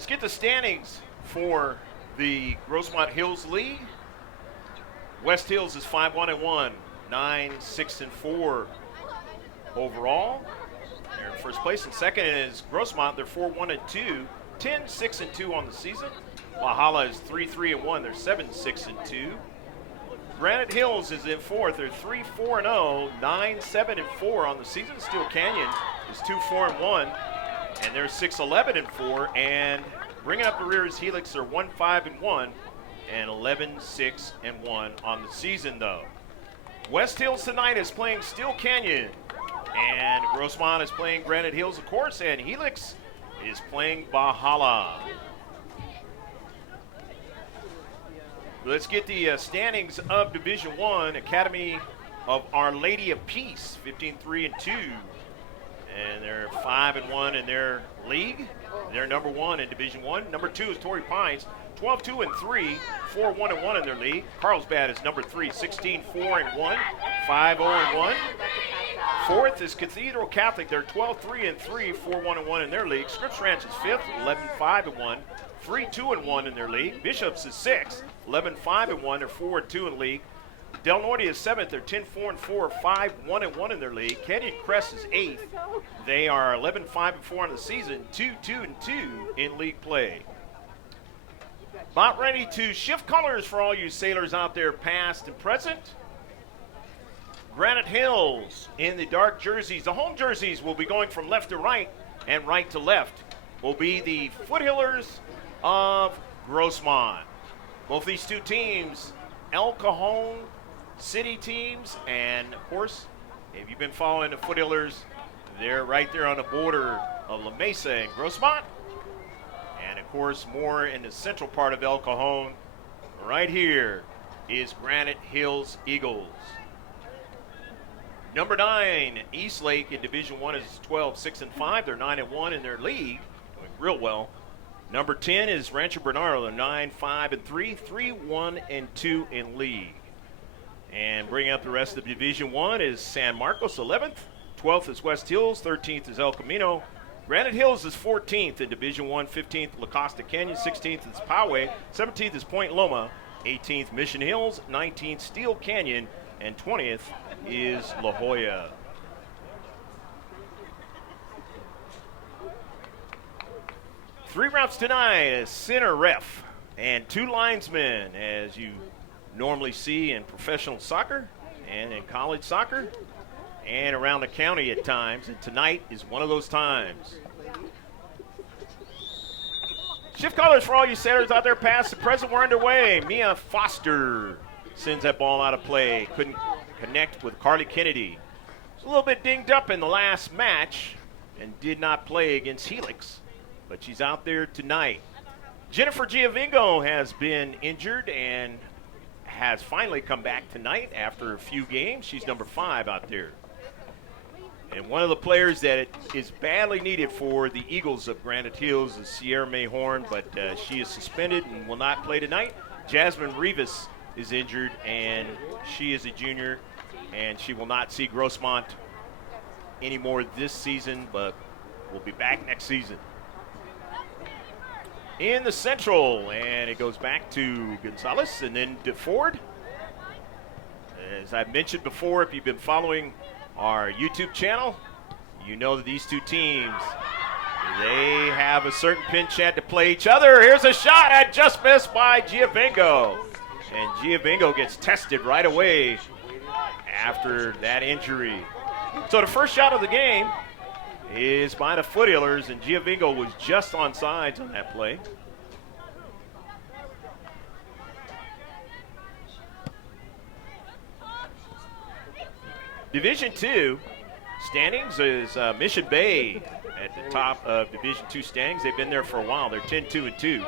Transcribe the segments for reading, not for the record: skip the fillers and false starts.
Let's get the standings for the Grossmont Hills League. West Hills is 5-1-1, 9-6-4 overall. They're in first place. And second is Grossmont. They're 4-1-2, 10-6-2 on the season. Valhalla is 3-3-1. They're 7-6-2. Granite Hills is in fourth. They're 3-4-0, 9-7-4 on the season. Steel Canyon is 2-4-1, and they're 6-11-4. And bringing up the rear is Helix. They're 1-5-1 and 11-6-1 on the season, though. West Hills tonight is playing Steel Canyon, and Grossmont is playing Granite Hills, of course, and Helix is playing Valhalla. Let's get the standings of Division I. Academy of Our Lady of Peace, 15-3-2. And they're 5-1 in their league. They're number one in Division I. Number two is Torrey Pines, 12-2-3, 4-1-1 in their league. Carlsbad is number three, 16-4-1, 5-0-1. Fourth is Cathedral Catholic. They're 12-3-3, 4-1-1 in their league. Scripps Ranch is fifth, 11-5-1. 3-2-1 in their league. Bishops is sixth, 11-5-1. They're 4-2 in the league. Del Norte is seventh. They're 10-4-4, 5-1-1 in their league. Canyon Crest is eighth. They are 11-5-4 on the season, 2-2-2 in league play. About ready to shift colors for all you sailors out there, past and present. Granite Hills in the dark jerseys. The home jerseys will be going from left to right and right to left. Will be the Foothillers of Grossmont. Both these two teams, El Cajon City teams, and of course, if you've been following the Foothillers, they're right there on the border of La Mesa and Grossmont. And of course, more in the central part of El Cajon, right here is Granite Hills Eagles. Number 9, Eastlake in Division I is 12-6-5. They're 9-1 in their league, doing real well. Number 10 is Rancho Bernardo. They're 9-5-3, 3-1-2 in league. And bringing up the rest of Division I is San Marcos, 11th. 12th is West Hills. 13th is El Camino. Granite Hills is 14th in Division I. 15th, La Costa Canyon. 16th is Poway. 17th is Point Loma. 18th, Mission Hills. 19th, Steel Canyon. And 20th is La Jolla. Three routes tonight, a center ref and two linesmen, as you normally see in professional soccer and in college soccer and around the county at times. And tonight is one of those times. Shift colors for all you sailors out there, past and present. We're underway. Mia Foster sends that ball out of play. Couldn't connect with Carly Kennedy. Was a little bit dinged up in the last match and did not play against Helix, but she's out there tonight. Jennifer Giovingo has been injured and has finally come back tonight after a few games. She's number 5 out there. And one of the players that is badly needed for the Eagles of Granite Hills is Sierra May Horn, but she is suspended and will not play tonight. Jasmine Rivas is injured, and she is a junior, and she will not see Grossmont anymore this season, but will be back next season. In the Central, and it goes back to Gonzalez and then DeFord. As I've mentioned before, if you've been following our YouTube channel, you know that these two teams, they have a certain penchant to play each other. Here's a shot at just missed by Giovingo. And Giovingo gets tested right away after that injury. So the first shot of the game is by the Foothillers, and Giovingo was just on sides on that play. Division II standings is Mission Bay at the top of Division II standings. They've been there for a while. They're 10-2-2.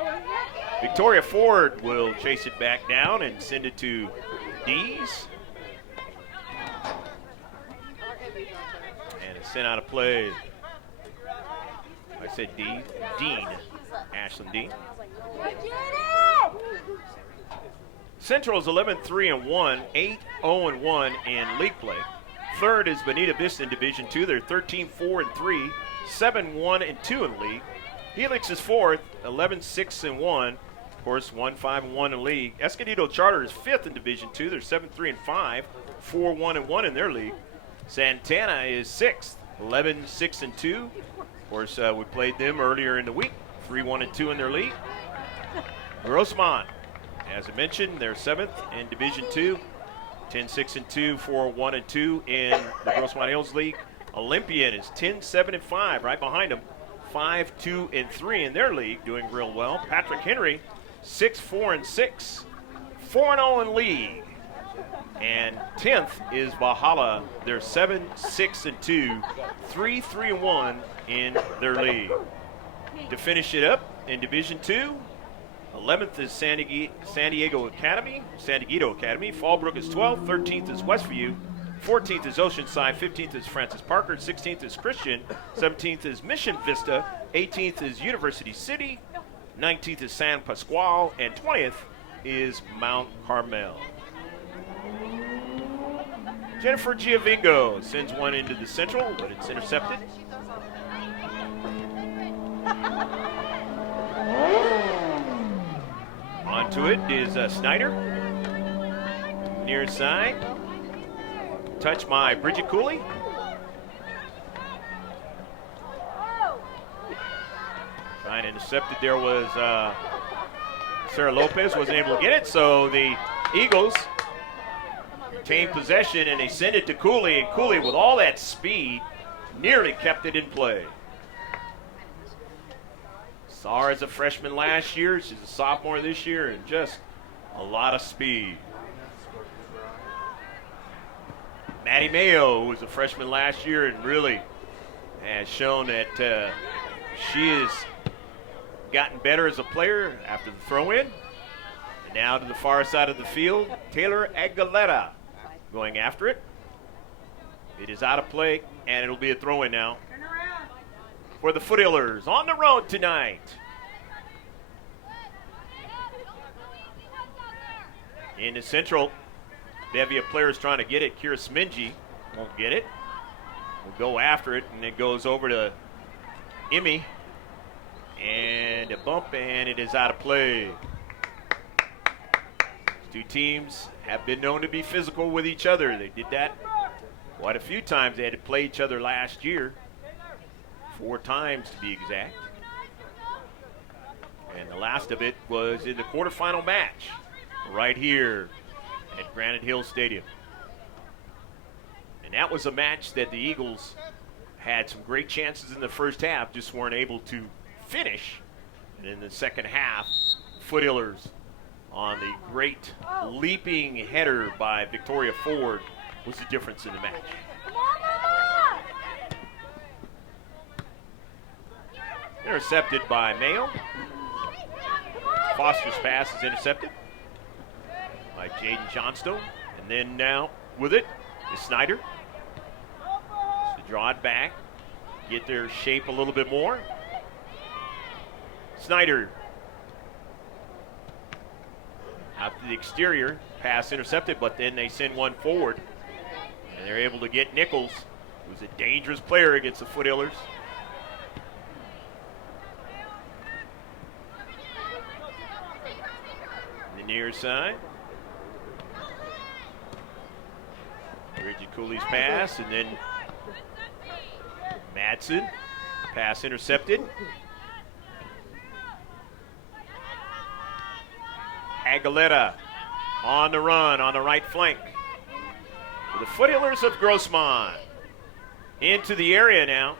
Victoria Ford will chase it back down and send it to D's. And it's sent out of play. I said Dean. Ashlyn Dean. Central is 11-3-1, 8-0-1 in league play. Third is Bonita Vista in Division II. They're 13-4-3, 7-1-2 in league. Helix is fourth, 11-6-1. Of course, 1-5-1 in the league. Escondido Charter is fifth in Division II. They're 7-3-5, 4-1-1 in their league. Santana is sixth, 11-6-2. Of course, we played them earlier in the week, 3-1-2 in their league. Grossmont, as I mentioned, they're seventh in Division II, 10-6-2, 4-1-2 in the Grossmont Hills League. Olympian is 10-7-5, right behind them, 5-2-3 in their league, doing real well. Patrick Henry, 6-4-6, 4-0 in league. And 10th is Valhalla. They're 7-6-2, 3-3-1 in their league. To finish it up in Division II, 11th is San Diego Academy. Fallbrook is 12th. 13th is Westview. 14th is Oceanside. 15th is Francis Parker. 16th is Christian. 17th is Mission Vista. 18th is University City. 19th is San Pasqual. And 20th is Mount Carmel. Jennifer Giovingo sends one into the central, but it's intercepted. Onto it is Snyder. Near side. Touch by Bridget Cooley. Trying to intercept it. There was Sarah Lopez, wasn't able to get it, so the Eagles retain possession and they send it to Cooley, and Cooley, with all that speed, nearly kept it in play. Saw her as a freshman last year. She's a sophomore this year, and just a lot of speed. Maddie Mayo, who was a freshman last year and really has shown that she has gotten better as a player after the throw-in. And now to the far side of the field, Taylor Aguilera going after it. It is out of play, and it'll be a throw-in now for the Foothillers on the road tonight. In the central, bevy of players trying to get it. Kira Smingy won't get it. Will go after it, and it goes over to Emmy. And a bump, and it is out of play. Two teams have been known to be physical with each other. They did that quite a few times. They had to play each other last year. 4 times to be exact. And the last of it was in the quarterfinal match right here at Granite Hill Stadium. And that was a match that the Eagles had some great chances in the first half, just weren't able to finish. And in the second half, Foothillers on the great leaping header by Victoria Ford was the difference in the match. Intercepted by Mayo. Foster's pass is intercepted by Jaden Johnstone. And then now with it is Snyder. To draw it back, get their shape a little bit more. Snyder out to the exterior, pass intercepted, but then they send one forward. And they're able to get Nichols, who's a dangerous player against the Foothillers. Near side. Bridget Cooley's pass, and then Madsen. Pass intercepted. Aguilera on the run on the right flank. The Foothillers of Grossmont into the area now.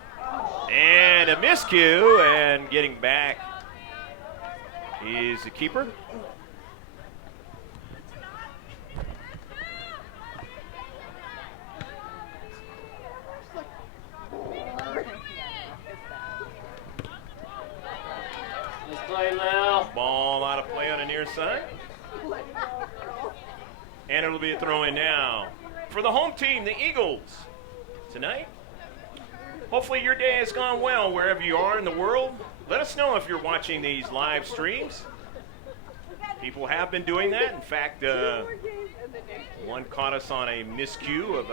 And a miscue, and getting back is the keeper. Ball out of play on the near side. And it'll be a throw-in now for the home team, the Eagles, tonight. Hopefully your day has gone well wherever you are in the world. Let us know if you're watching these live streams. People have been doing that. In fact, one caught us on a miscue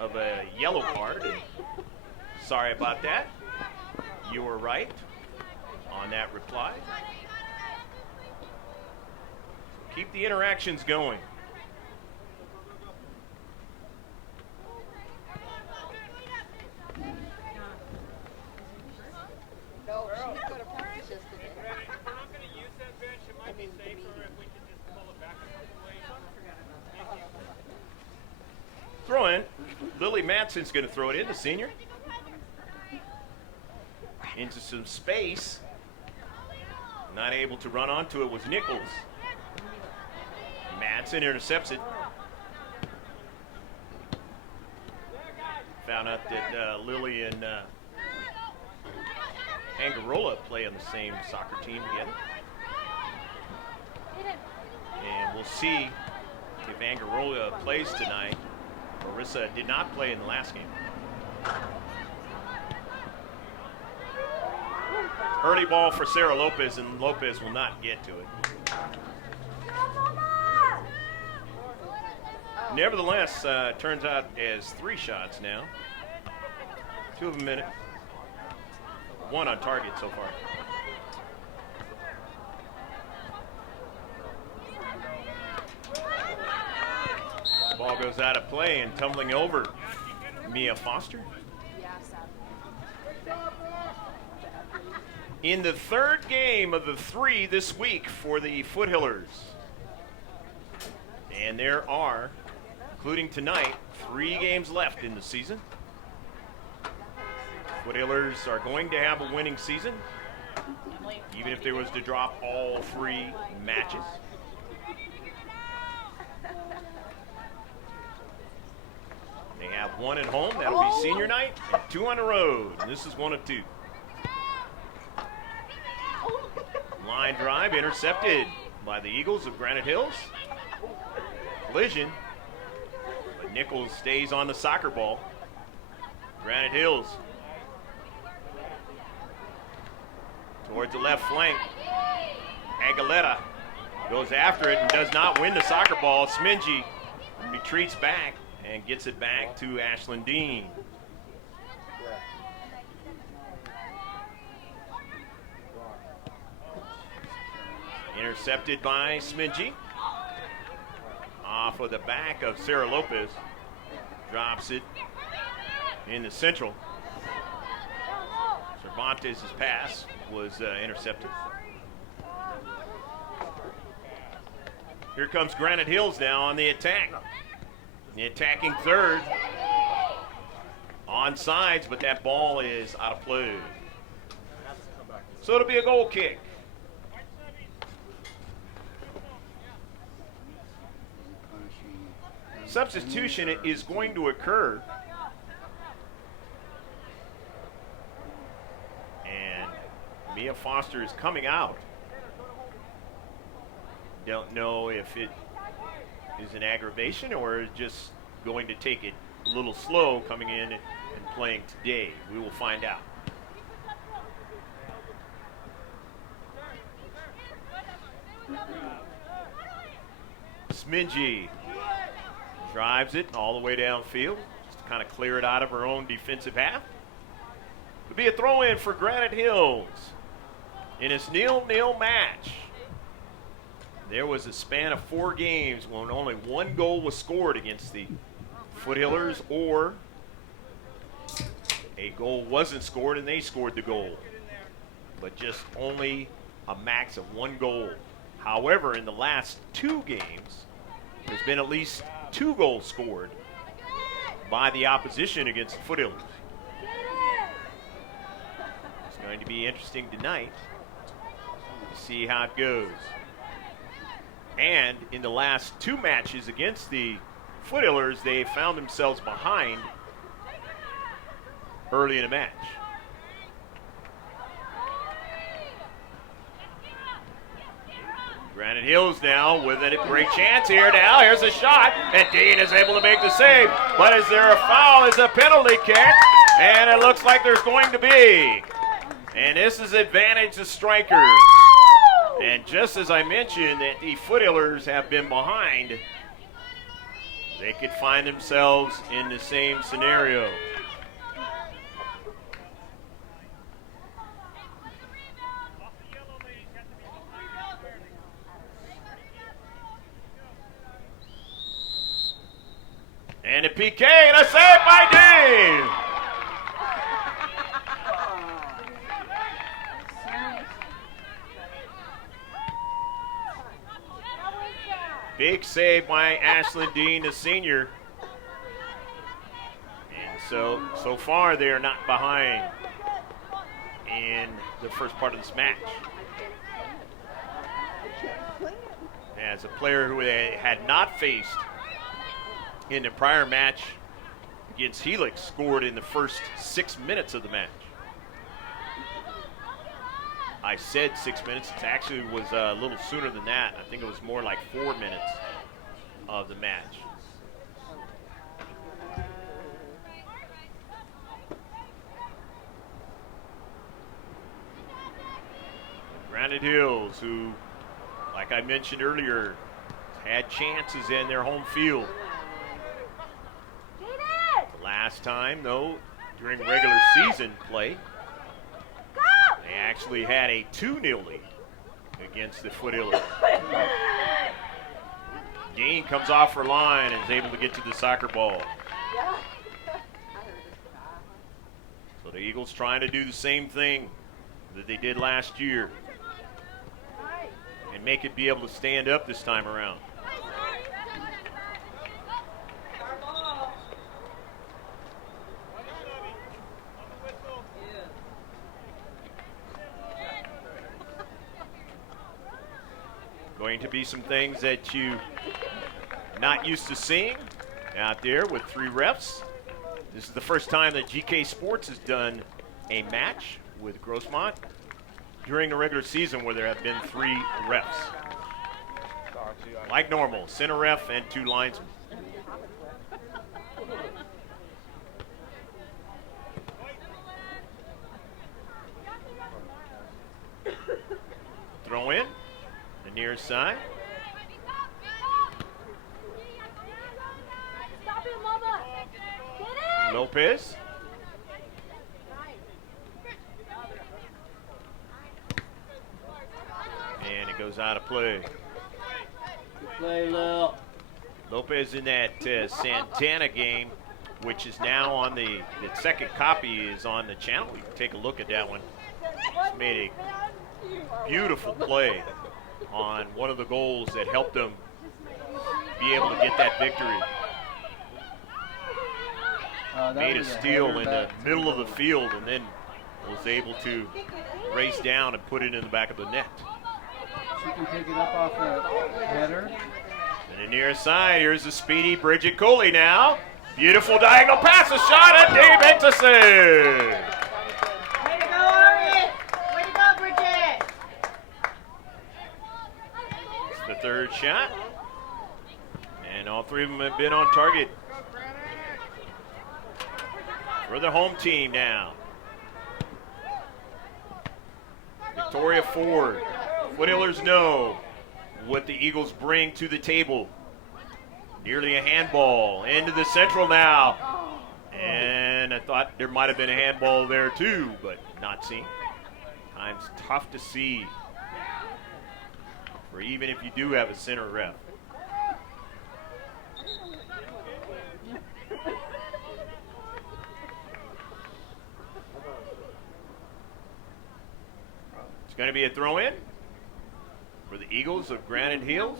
of a yellow card. Sorry about that. You were right. on that reply. Keep the interactions going. Throw in. Lily Matson's going to throw it in, the senior. Into some space. Not able to run onto it was Nichols. Matson intercepts it. Found out that Lily and Angarola play on the same soccer team together. And we'll see if Angarola plays tonight. Marissa did not play in the last game. Early ball for Sarah Lopez, and Lopez will not get to it. Nevertheless, turns out as 3 shots now. 2 of them in it. 1 on target so far. The ball goes out of play and tumbling over Mia Foster. In the 3rd game of the 3 this week for the Foothillers. And there are, including tonight, 3 games left in the season. Foothillers are going to have a winning season, even if there was to drop all 3 matches. They have 1 at home, that'll be senior night, and 2 on the road, and this is 1 of 2. Line drive intercepted by the Eagles of Granite Hills. Collision, but Nichols stays on the soccer ball. Granite Hills towards the left flank. Aguilera goes after it and does not win the soccer ball. Smingy retreats back and gets it back to Ashlyn Dean. Intercepted by Smingy. Off of the back of Sarah Lopez. Drops it in the central. Cervantes' pass was intercepted. Here comes Granite Hills now on the attack. The attacking third. On sides, but that ball is out of play. So it'll be a goal kick. Substitution is going to occur. And Mia Foster is coming out. Don't know if it is an aggravation or just going to take it a little slow coming in and playing today. We will find out. Smingy drives it all the way downfield just to kind of clear it out of her own defensive half. It'll be a throw-in for Granite Hills in its 0-0 match. There was a span of 4 games when only 1 goal was scored against the Foothillers, or a goal wasn't scored and they scored the goal. But just only a max of 1 goal. However, in the last 2 games, there's been at least 2 goals scored by the opposition against the Foothillers. It's going to be interesting tonight to see how it goes. And in the last 2 matches against the Foothillers, they found themselves behind early in the match. Granite Hills now with a great chance here now. Here's a shot, and Dean is able to make the save. But is there a foul? Is a penalty kick? And it looks like there's going to be. And this is advantage to strikers. And just as I mentioned that the Foothillers have been behind, they could find themselves in the same scenario. And a PK and a save by Dean. Big save by Ashlyn Dean, the senior. And so far they are not behind in the first part of this match. As a player who they had not faced in the prior match against Helix scored in the first 6 minutes of the match. I said 6 minutes. It actually was a little sooner than that. I think it was more like 4 minutes of the match. Granite Hills, who, like I mentioned earlier, had chances in their home field. The last time, though, during regular season play, they actually had a 2-0 lead against the Foothillers. Dean comes off her line and is able to get to the soccer ball. So the Eagles trying to do the same thing that they did last year and make it be able to stand up this time around. Going to be some things that you not used to seeing out there with 3 refs. This is the first time that GK Sports has done a match with Grossmont during the regular season where there have been 3 refs. Like normal, center ref and 2 linesmen. Throw in. Near side. Lopez. And it goes out of play. Good play, Lil. Lopez in that Santana game, which is now on the second copy is on the channel. You can take a look at that one. He's made a beautiful play on one of the goals that helped them be able to get that victory. Made a steal in the middle of the field and then was able to race down and put it in the back of the net. She can pick it up off the header. And the near side, here's the speedy Bridget Coley now. Beautiful diagonal pass, a shot, and Dave makes a save. Way to go, Ari! Way to go, Bridget! It's the third shot. And all 3 of them have been on target for the home team now. Victoria Ford. Foothillers know what the Eagles bring to the table. Nearly a handball into the central now. And I thought there might have been a handball there too, but not seen. Times tough to see, or even if you do have a center ref. It's going to be a throw-in for the Eagles of Granite Hills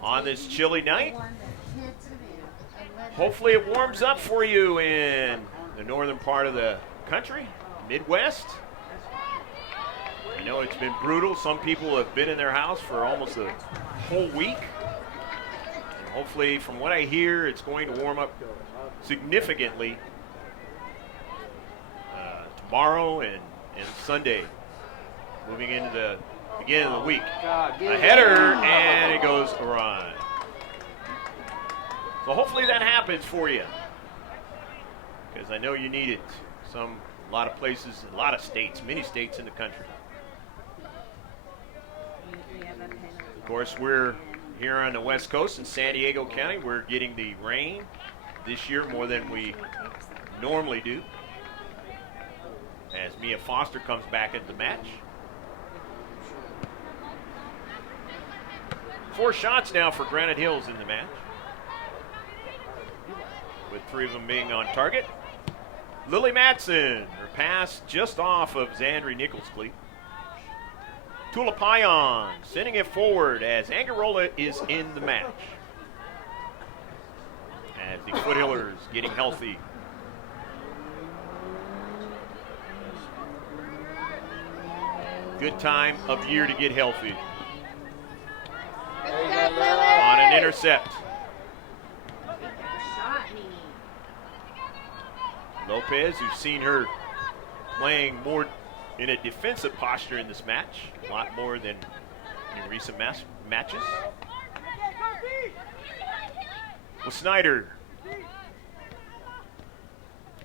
on this chilly night. Hopefully it warms up for you in the northern part of the country, Midwest. I know it's been brutal. Some people have been in their house for almost a whole week. And hopefully, from what I hear, it's going to warm up significantly tomorrow and Sunday, moving into the beginning of the week. A header, and it goes awry. So hopefully that happens for you, because I know you need it. A lot of places, a lot of states, many states in the country. Of course, we're here on the West Coast in San Diego County. We're getting the rain this year more than we normally do, as Mia Foster comes back into the match. 4 shots now for Granite Hills in the match. with 3 of them being on target. Lily Madsen, her pass just off of Zandri Nichols' cleat. Tulapayan sending it forward as Angarola is in the match. As the Foothillers getting healthy. Good time of year to get healthy. On an intercept. Lopez, who's seen her playing more in a defensive posture in this match, a lot more than in recent matches. Well, Snyder.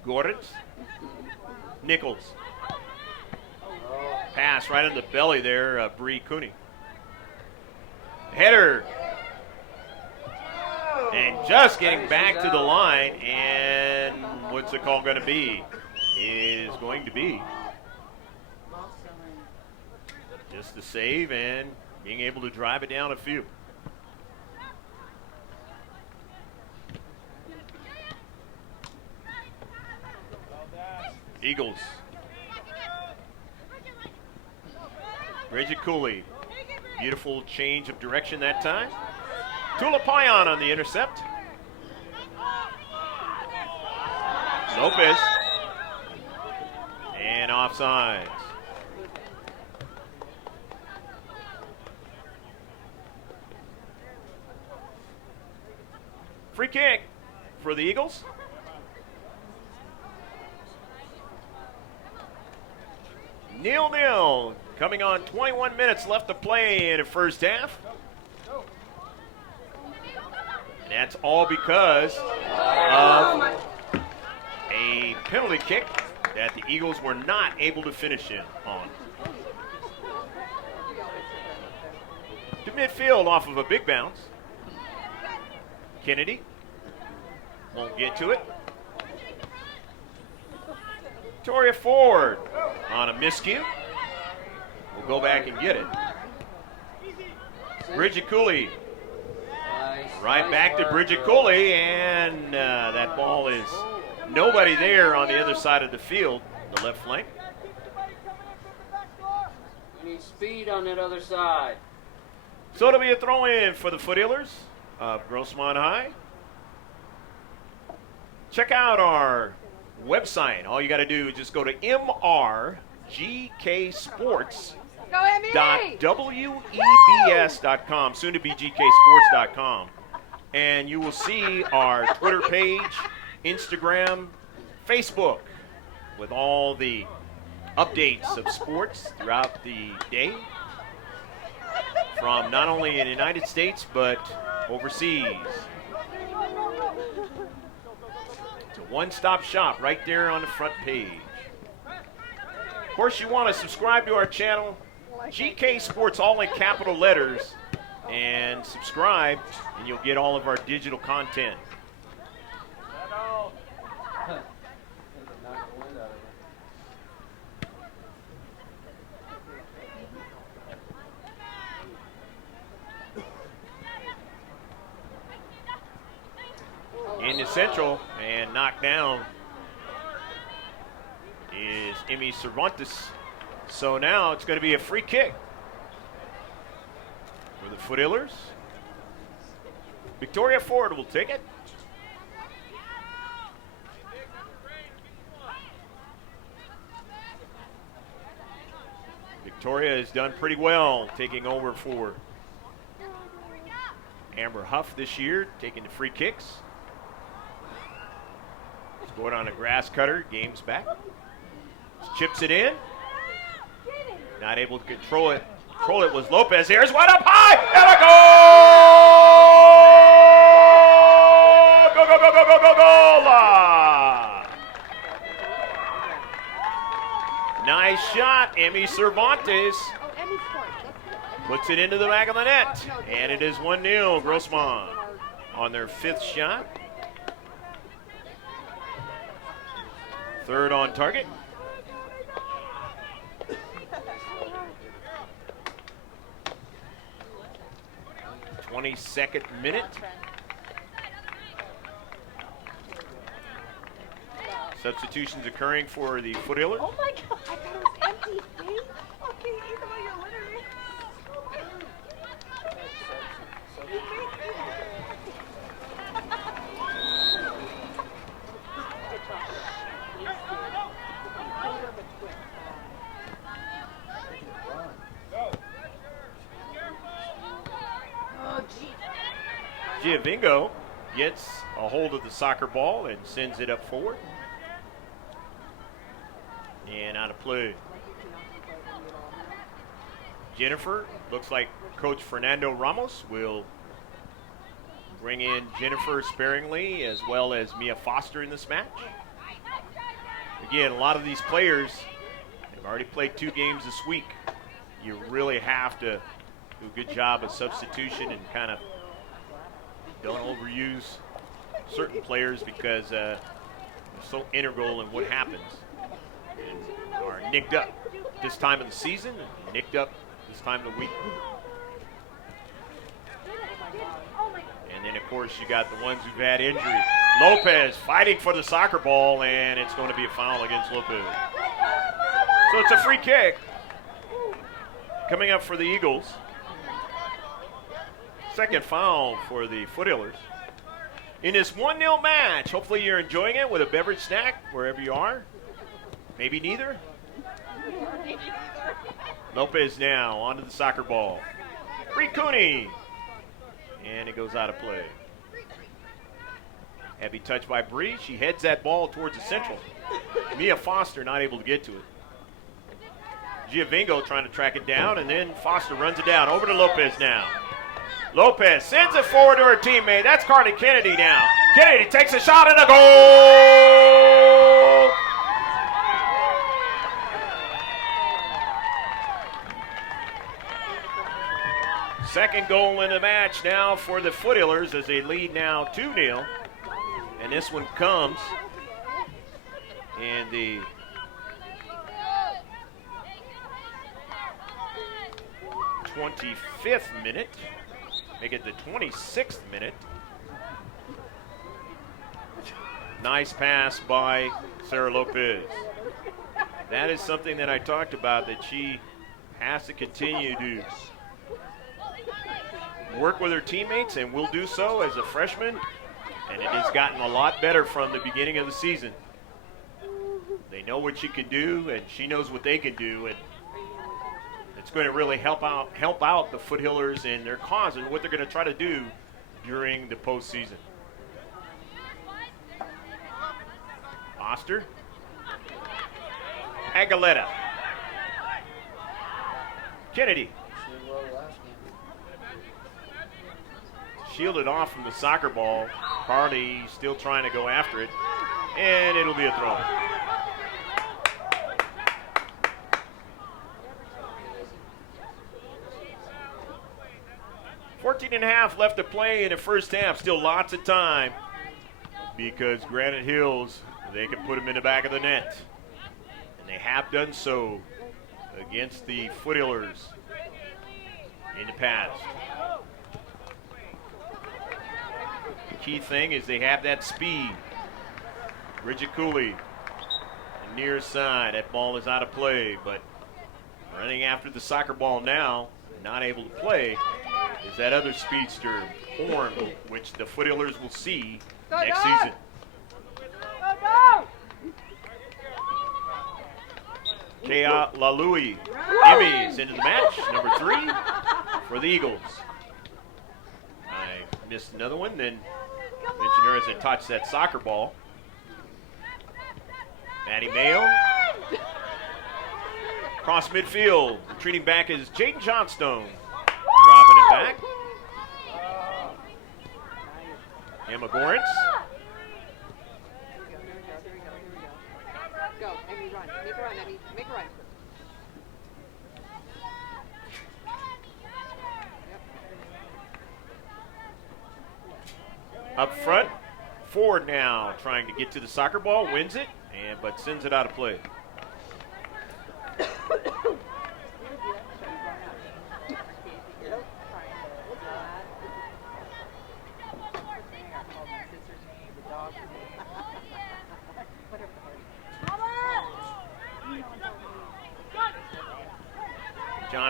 Gordon. Nichols. Pass right in the belly there, Bree Cooney. Header. And just getting back to the line, and what's the call going to be? It is going to be just the save and being able to drive it down a few. Eagles. Bridget Cooley. Beautiful change of direction that time. Tulapayan on the intercept. Lopez. And offsides. Free kick for the Eagles. Nil-nil. Coming on 21 minutes left to play in the first half. And that's all because of a penalty kick that the Eagles were not able to finish in on. To midfield off of a big bounce. Kennedy won't get to it. Victoria Ford on a miscue. We'll go back and get it. Bridget Cooley. Right back to Bridget Cooley, and that ball is nobody there on the other side of the field, the left flank. We need speed on that other side. So it'll be a throw-in for the Foothillers of Grossmont High. Check out our website. All you got to do is just go to mrgksports.webs.com, soon to be gksports.com. And you will see our Twitter page, Instagram, Facebook, with all the updates of sports throughout the day from not only in the United States but overseas. It's a one-stop shop right there on the front page. Of course, you want to subscribe to our channel, GK Sports, all in capital letters, and subscribe, and you'll get all of our digital content. Into central and knocked down is Emmy Cervantes. So now it's going to be a free kick for the Foothillers. Victoria Ford will take it. Victoria has done pretty well taking over for Amber Huff this year, taking the free kicks. Scored on a grass cutter, game's back. Chips it in. Not able to control it. Control it was Lopez. Here's one up high, and a goal! Go, go, go, go, go, go, goal! Nice shot, Emmy Cervantes. Puts it into the back of the net, and it is 1-0, Grossmont on their 5th shot. Third on target. 22nd minute. Substitutions occurring for the Foothillers. Oh my god, I thought it was empty. See? Okay, either way you're littering. Giovingo gets a hold of the soccer ball and sends it up forward. And out of play. Jennifer, looks like Coach Fernando Ramos will bring in Jennifer sparingly as well as Mia Foster in this match. Again, a lot of these players have already played 2 games this week. You really have to do a good job of substitution and kind of don't overuse certain players because they're so integral in what happens. And are nicked up this time of the season and nicked up this time of the week. And then, of course, you got the ones who've had injury. Lopez fighting for the soccer ball, and it's going to be a foul against Lopez. So it's a free kick coming up for the Eagles. Second foul for the Foothillers. In this 1-0 match, hopefully you're enjoying it with a beverage snack wherever you are. Maybe neither. Lopez now onto the soccer ball. Bree Cooney. And it goes out of play. Heavy touch by Bree. She heads that ball towards the central. Mia Foster not able to get to it. Giovingo trying to track it down, and then Foster runs it down. Over to Lopez now. Lopez sends it forward to her teammate. That's Carly Kennedy now. Kennedy takes a shot and a goal! Second goal in the match now for the Foothillers as they lead now 2-0. And this one comes in the 25th minute. Make it the 26th minute. Nice pass by Sarah Lopez. That is something that I talked about, that she has to continue to work with her teammates, and will do so as a freshman. And it has gotten a lot better from the beginning of the season. They know what she can do, and she knows what they can do, and it's going to really help out the Foothillers in their cause and what they're going to try to do during the postseason. Foster. Aguilera. Kennedy. Shielded off from the soccer ball. Carly still trying to go after it. And it'll be a throw. .5 left to play in the first half. Still lots of time because Granite Hills, they can put them in the back of the net. And they have done so against the Foothillers in the past. The key thing is they have that speed. Bridget Cooley, near side. That ball is out of play, but running after the soccer ball now, not able to play, is that other speedster, Horn, which the Foothillers will see next season. Kea Lalui Emmys into the match, number 3 for the Eagles. I missed another one, then mentioned her as they touched that soccer ball. Maddie Mayo. Cross midfield, retreating back is Jaden Johnstone. Dropping it back. Emma Gorentz. Go, Emmy, run. Make a run, Emmy. Make a run. Up front, Ford now trying to get to the soccer ball, wins it, but sends it out of play.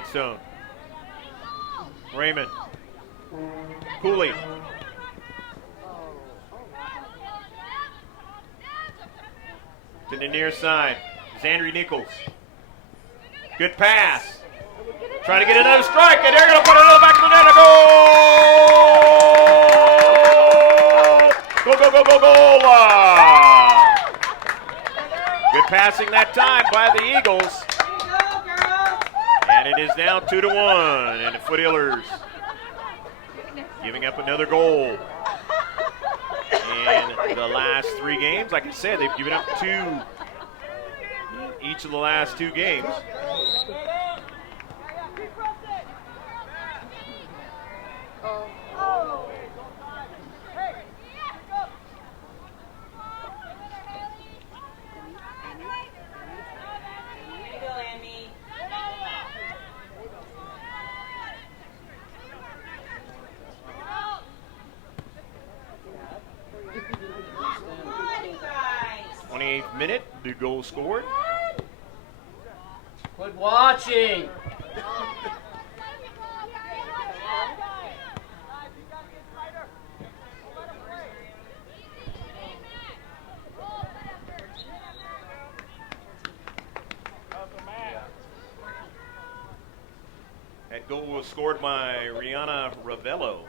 Johnstone. Raymond. Cooley. To the near side. Zandri Nichols. Good pass. Trying to get another strike, and they're going to put it back to the net. A goal! Go, go, go, go, goal! Good passing that time by the Eagles. And it is now 2-1, and the Foothillers giving up another goal. In the last 3 games, like I said, they've given up 2 each of the last 2 games. Minute, the goal scored. Quit watching. That goal was scored by Rihanna Ravello.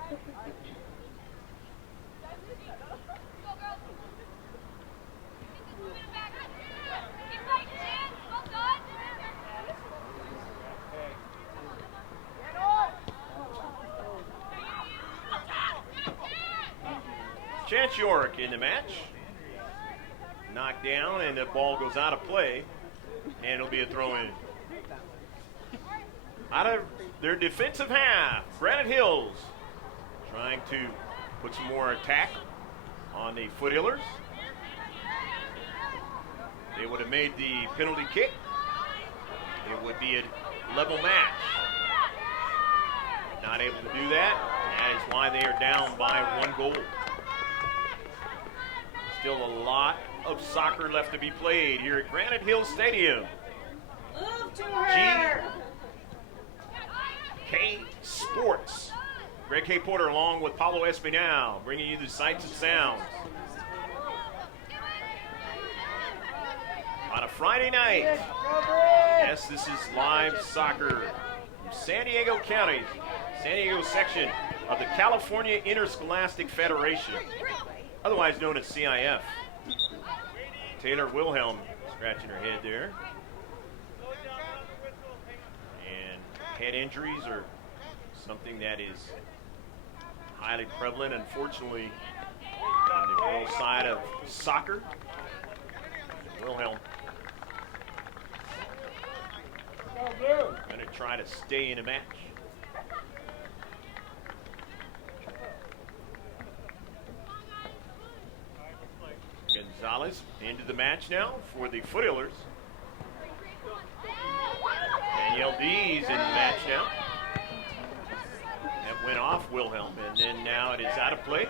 Chance York in the match. Knocked down, and the ball goes out of play, and it'll be a throw-in. Out of their defensive half, Granite Hills trying to put some more attack on the Foothillers. They would have made the penalty kick. It would be a level match. Not able to do that. That is why they are down by 1 goal. Still a lot of soccer left to be played here at Granite Hills Stadium. Move to her. GK Sports. Greg K. Porter along with Paulo Espinal bringing you the sights and sounds. On a Friday night. Yes, this is live soccer from San Diego County, San Diego section of the California Interscholastic Federation, otherwise known as C.I.F. Taylor Wilhelm scratching her head there. And head injuries are something that is highly prevalent, unfortunately, on the girls' side of soccer. Wilhelm going to try to stay in a match. Gonzalez into the match now for the Foothillers. Danielle D's in the match now. That went off Wilhelm, and then now it is out of play.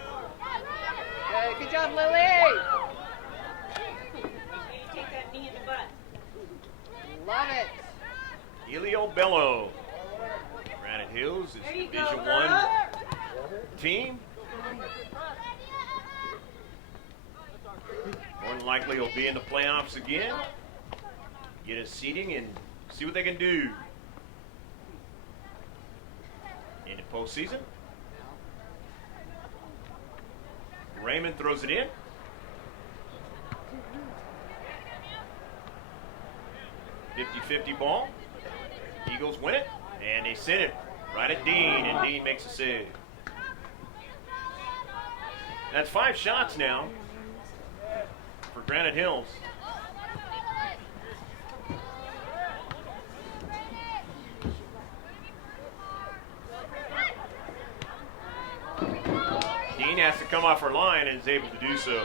Hey, good job, Lily. Take that knee in the butt. Love it. Elio Bello. Granite Hills is There you Division go, One girl. team. More than likely will be in the playoffs again. Get a seeding and see what they can do in the postseason. Raymond throws it in. 50-50 ball. Eagles win it, and they send it right at Dean, and Dean makes a save. That's 5 shots now for Granite Hills. Dean has to come off her line and is able to do so.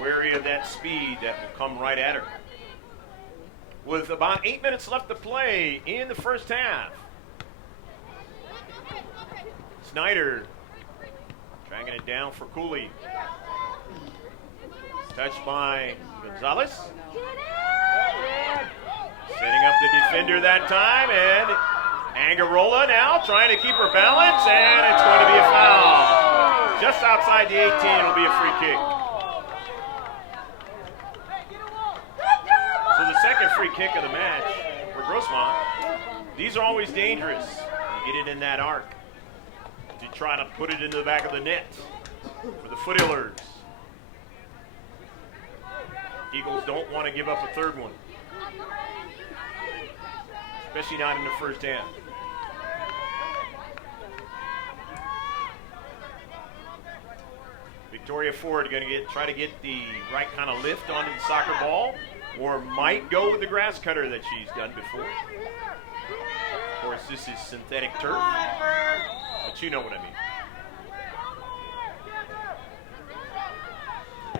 Wary of that speed that will come right at her. With about 8 minutes left to play in the first half. Snyder dragging it down for Cooley. Touched by Gonzalez. Setting up the defender that time, and Angarola now trying to keep her balance, and it's going to be a foul. Just outside the 18, it'll be a free kick. So the second free kick of the match for Grossmont. These are always dangerous. You get it in that arc to try to put it into the back of the net for the Foothillers. Eagles don't want to give up a third one, especially not in the first half. Victoria Ford going to try to get the right kind of lift onto the soccer ball, or might go with the grass cutter that she's done before. Of course, this is synthetic turf, but you know what I mean.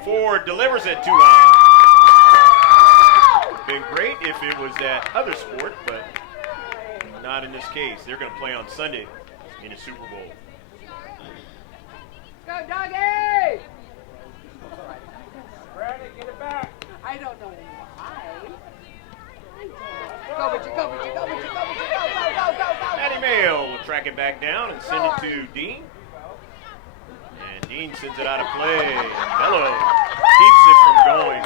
Ford delivers it too high. Been great if it was that other sport, but not in this case. They're going to play on Sunday in a Super Bowl. Go, doggy! Granite, get it back. I don't know why. Go, Richard, go, Richard, go, Richard, go, Richard, go. Maddie Mayo will track it back down and send it to Dean. And Dean sends it out of play. Bello keeps it from going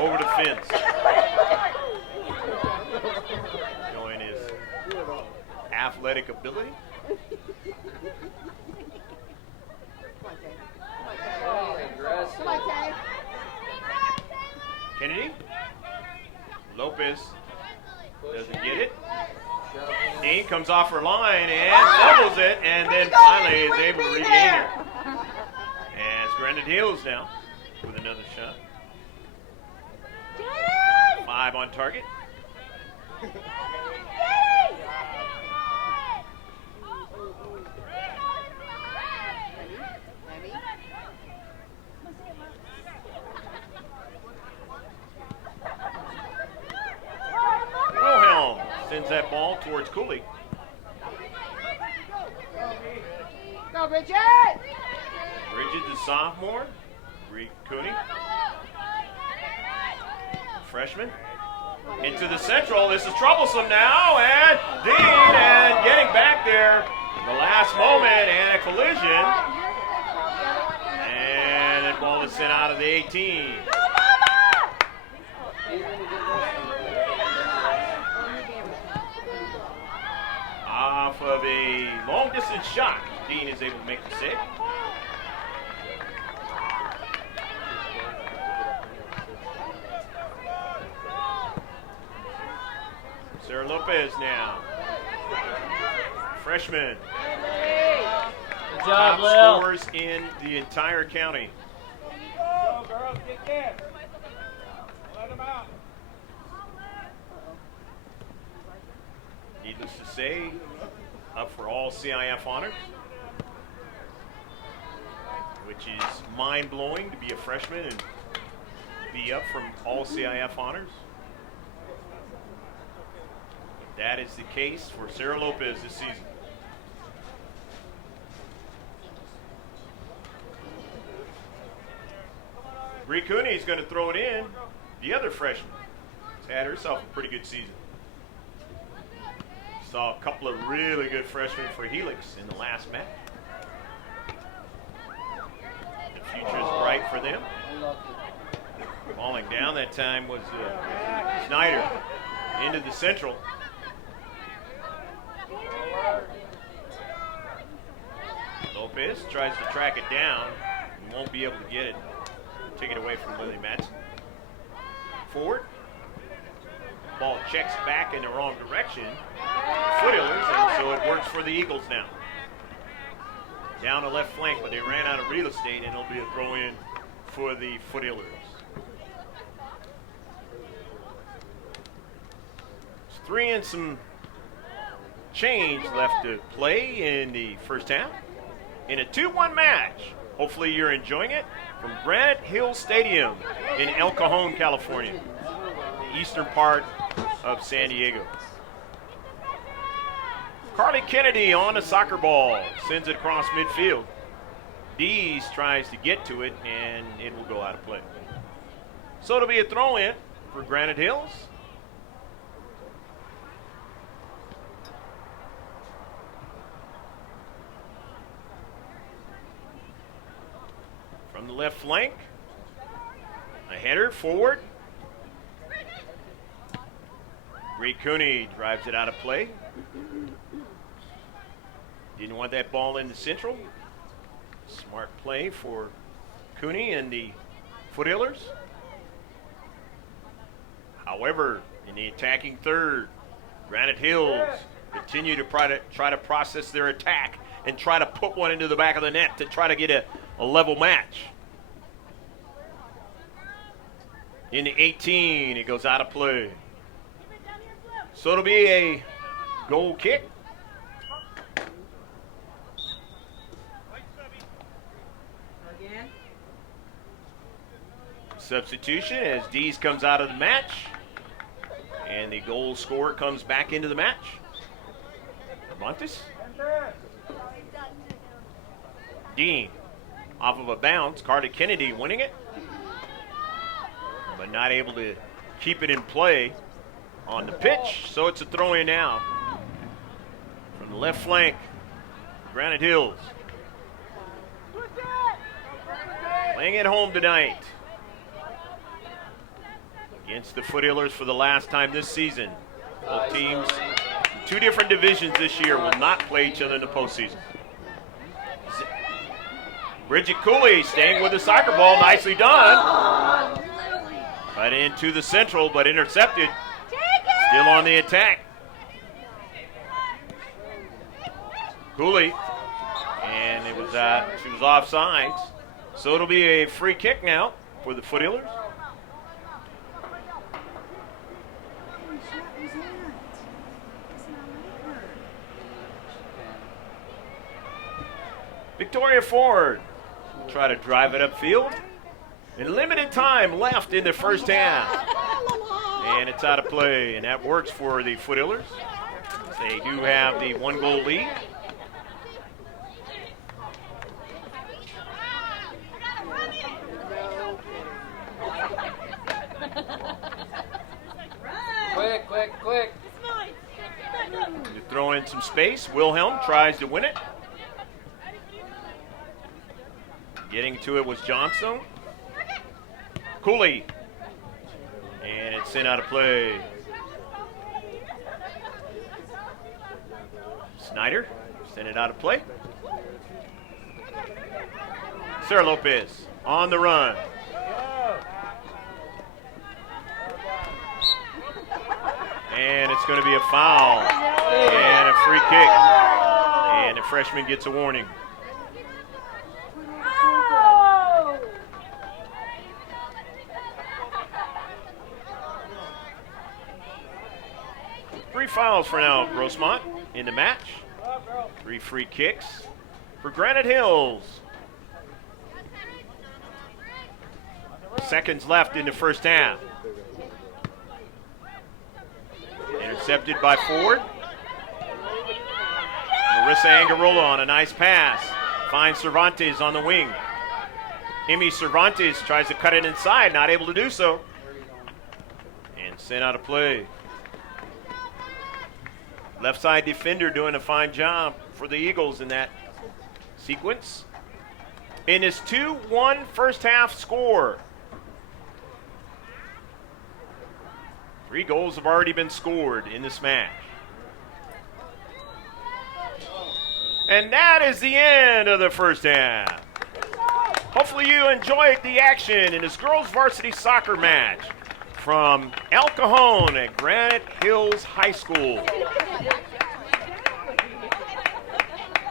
over the fence. Showing his athletic ability. Come on, Tay. Kennedy. Lopez doesn't get it. Dean comes off her line and fumbles it, and then finally is able to regain it. And it's Granite Hills now with another shot. 5 on target. Wilhelm sends that ball towards Cooley. Go, Bridget! Bridget, the sophomore. Bree Cooney. Freshman. Into the central. This is troublesome now. And Dean, and getting back there the last moment, and a collision. And that ball is sent out of the 18. Off of a long distance shot, Dean is able to make the save. Sarah Lopez now. Freshman. Good job, Top Lil. scorers in the entire county. Go, girls, get there. Let them out. Needless to say, up for all C.I.F. honors, which is mind-blowing to be a freshman and be up from all C.I.F. honors. That is the case for Sarah Lopez this season. Bree Cooney is going to throw it in. The other freshman has had herself a pretty good season. Saw a couple of really good freshmen for Helix in the last match. The future is bright for them. Falling down that time was Snyder into the central. Lopez tries to track it down and won't be able to get it. Take it away from Lily Madsen. Forward. Ball checks back in the wrong direction. Foothillers, and so it works for the Eagles now. Down the left flank, but they ran out of real estate, and it'll be a throw-in for the Foothillers. It's 3 and some change left to play in the first half. In a 2-1 match. Hopefully you're enjoying it from Granite Hill Stadium in El Cajon, California, the eastern part of San Diego. Carly Kennedy on the soccer ball, sends it across midfield. Dees tries to get to it, and it will go out of play. So it'll be a throw-in for Granite Hills. from the left flank. A header forward. Bree Cooney drives it out of play. Didn't want that ball in the central. Smart play for Cooney and the Foothillers. However, in the attacking third, Granite Hills continue to try to process their attack and try to put one into the back of the net to try to get a level match. In the 18, it goes out of play. So it'll be a goal kick. Again. Substitution as Dees comes out of the match. And the goal scorer comes back into the match. Montes. Dean off of a bounce. Carter Kennedy winning it. But not able to keep it in play on the pitch. So it's a throw in now. From the left flank, Granite Hills. Playing at home tonight against the Foothillers for the last time this season. Both teams in two different divisions this year will not play each other in the postseason. Bridget Cooley staying with the soccer ball. Nicely done. Right into the central, but intercepted. Still on the attack. Cooley. And it was she was offsides. So it'll be a free kick now for the Foothillers. Victoria Ford will try to drive it upfield. And limited time left in the first half. And it's out of play, and that works for the Foothillers. They do have the 1-goal lead. Quick. To throw in some space. Wilhelm tries to win it. Getting to it was Johnstone. Cooley. And it's sent out of play. Snyder sent it out of play. Sarah Lopez on the run. And it's going to be a foul. And a free kick. And the freshman gets a warning. Three fouls for now, Grossmont in the match. 3 free kicks for Granite Hills. Seconds left in the first half. Intercepted by Ford. Marissa Angarola on a nice pass. Finds Cervantes on the wing. Emmy Cervantes tries to cut it inside, not able to do so. And sent out of play. Left side defender doing a fine job for the Eagles in that sequence. In his 2-1 first half score. 3 goals have already been scored in this match. And that is the end of the first half. Hopefully you enjoyed the action in this girls varsity soccer match from El Cajon at Granite Hills High School.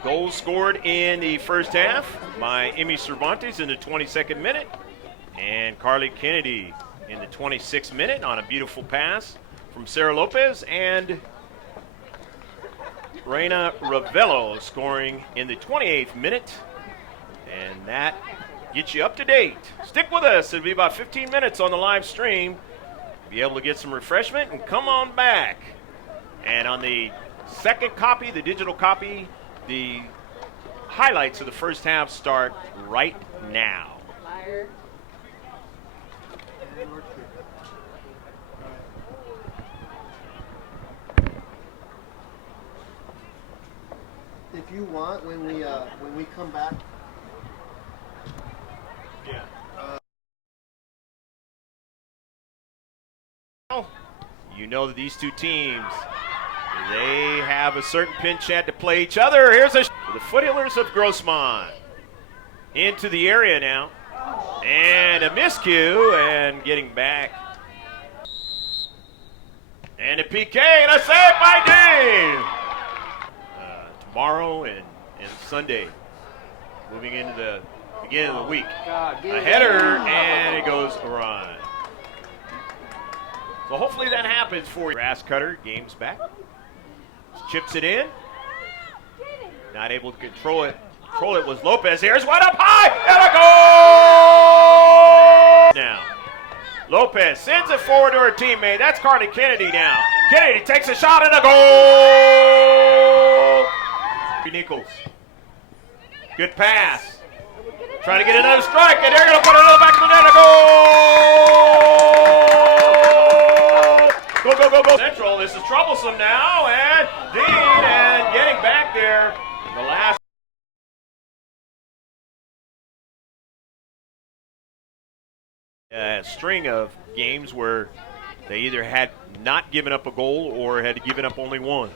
Goals scored in the first half by Emmy Cervantes in the 22nd minute and Carly Kennedy in the 26th minute on a beautiful pass from Sarah Lopez, and Reina Ravello scoring in the 28th minute. And that gets you up to date. Stick with us. It'll be about 15 minutes on the live stream. Be able to get some refreshment and come on back. And on the second copy, the digital copy, the highlights of the first half start right now. Liar. If you want, when we come back. you know that these two teams, they have a certain pinch at to play each other. Here's the Foothillers of Grossmont into the area now. And a miscue and getting back. And a PK and a save by Dave. Tomorrow and Sunday, moving into the beginning of the week. A header and it goes awry. So hopefully that happens for you. Grass cutter, game's back. Chips it in. Not able to control it. Control it was Lopez. Here's one up high and a goal! Now, Lopez sends it forward to her teammate. That's Carly Kennedy now. Kennedy takes a shot and a goal! Nichols. Good pass. Trying to get another strike, and they're going to put another back to the net. A goal! Go, go, go, go. Central, this is troublesome now, and Dean, and getting back there. The last. A string of games where they either had not given up a goal or had given up only one.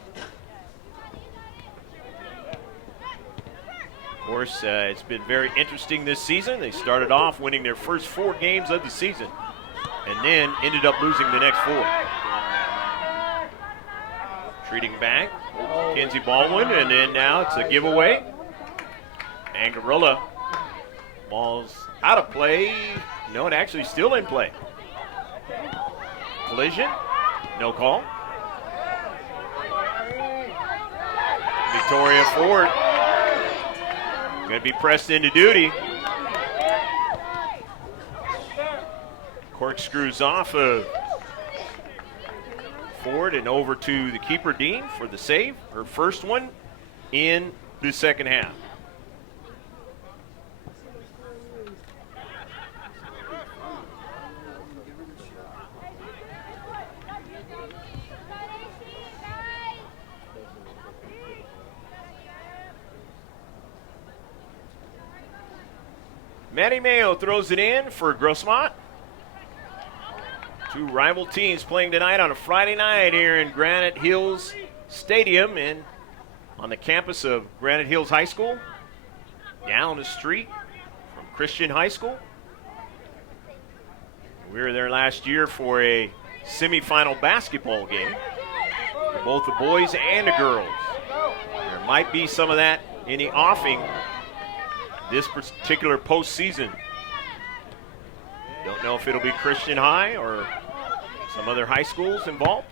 Of course, it's been very interesting this season. They started off winning their first 4 games of the season and then ended up losing the next 4. Treating back, Kenzie Baldwin, and then now it's a giveaway. And Gorilla, ball's out of play. No, it actually still in play. Collision, no call. Victoria Ford going to be pressed into duty. Corkscrews off of Ford and over to the keeper, Dean, for the save. Her first one in the second half. Maddie Mayo throws it in for Grossmont. 2 rival teams playing tonight on a Friday night here in Granite Hills Stadium and on the campus of Granite Hills High School, down the street from Christian High School. We were there last year for a semifinal basketball game for both the boys and the girls. There might be some of that in the offing this particular postseason. Don't know if it'll be Christian High or some other high schools involved.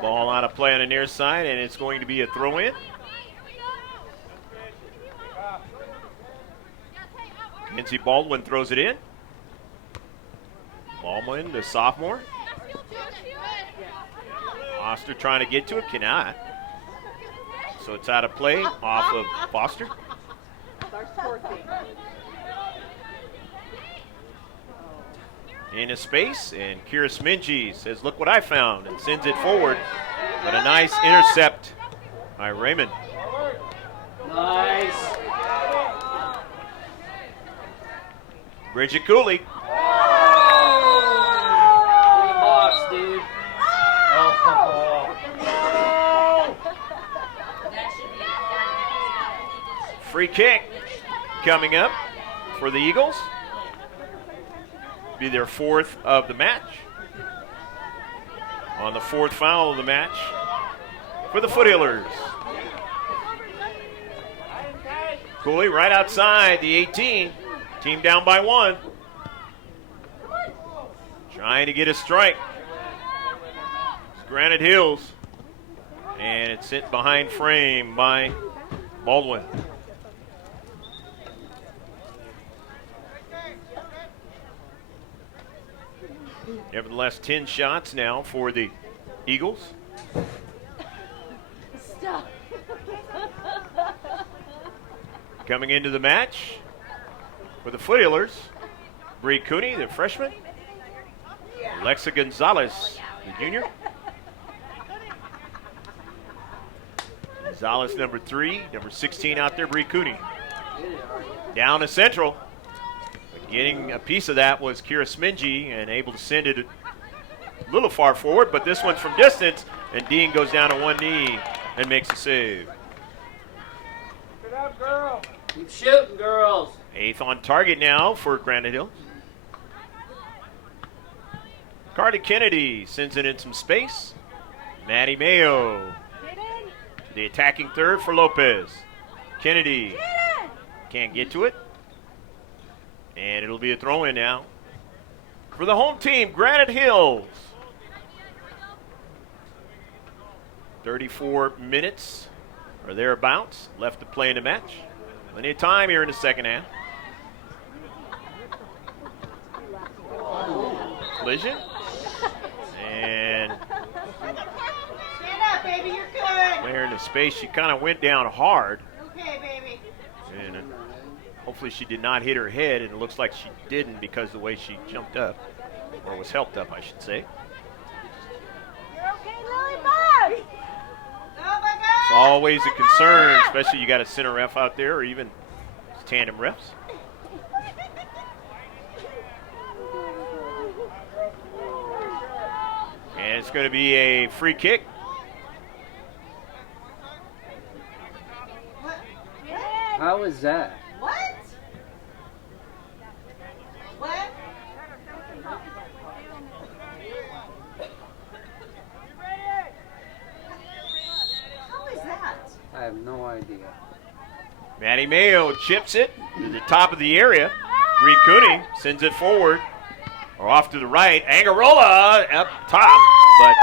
Ball out of play on the near side, and it's going to be a throw-in. Kenzie Baldwin throws it in. Baldwin, the sophomore. Foster trying to get to it, cannot. So it's out of play off of Foster. In a space, and Kira Smingy says, look what I found, and sends it forward. But a nice intercept by Raymond. Nice. Bridget Cooley. Box, dude. Free kick coming up for the Eagles. Be their 4th of the match. On the 4th foul of the match for the Foothillers. Cooley right outside the 18. Team down by 1. Trying to get a strike. It's Granite Hills. And it's sent behind frame by Baldwin. Nevertheless, 10 shots now for the Eagles. Stop. Coming into the match for the Foothillers, Bree Cooney, the freshman. Alexa Gonzalez, the junior. Gonzalez, number 3. Number 16 out there, Bree Cooney. Down to Central. But getting a piece of that was Kira Smingy and able to send it a little far forward, but this one's from distance, and Dean goes down on one knee and makes a save. Get up, girl. Keep shooting, girls. 8th on target now for Granite Hills. Cardi Kennedy sends it in some space. Maddie Mayo. The attacking third for Lopez. Kennedy can't get to it. And it'll be a throw-in now. For the home team, Granite Hills. 34 minutes or thereabouts left to play in the match. Plenty of time here in the second half. Collision. And Stand up, baby. You're good. there in the space, she kind of went down hard. Okay, baby. And hopefully she did not hit her head, and it looks like she didn't because of the way she jumped up, or was helped up, I should say. You're okay, Lollipop. Oh, my God. It's always a concern, especially you got a center ref out there, or even tandem refs. And it's going to be a free kick. What? How is that? What? What? How is that? I have no idea. Maddie Mayo chips it to the top of the area. Bree Cooney sends it forward, or off to the right. Angarola up top, but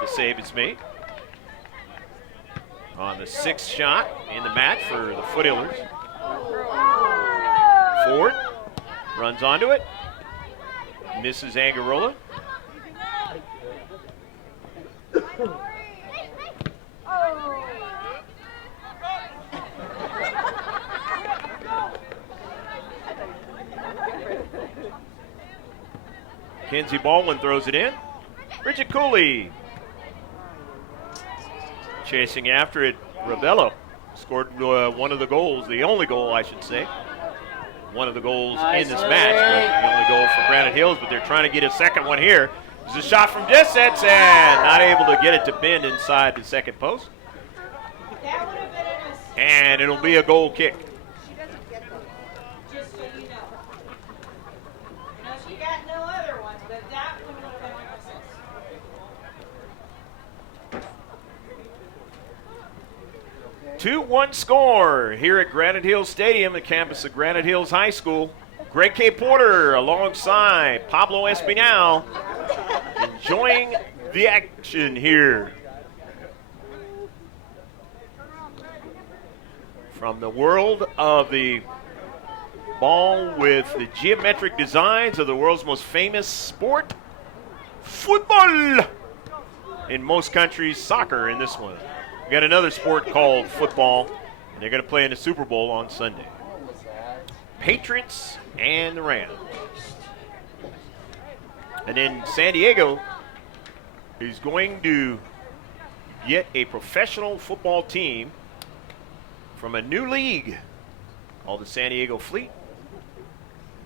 the save is made. On the 6th shot in the match for the Foothillers. Ford runs onto it. Misses Angarola. Kenzie Baldwin throws it in. Bridget Cooley chasing after it. Rebello scored one of the goals, the only goal, I should say. One of the goals in this match, but the only goal for Granite Hills, but they're trying to get a second one here. There's a shot from distance and not able to get it to bend inside the second post. That would have been an assist. And it'll be a goal kick. She doesn't get those. Just so you know. You know, she got no other ones, but that one would have been an assist. 2-1 score here at Granite Hills Stadium, the campus of Granite Hills High School. Greg K. Porter alongside Pablo Espinal enjoying the action here. From the world of the ball with the geometric designs of the world's most famous sport, football. In most countries, soccer in this one. We got another sport called football, and they're going to play in the Super Bowl on Sunday. Patriots and the Rams. And then San Diego is going to get a professional football team from a new league called the San Diego Fleet.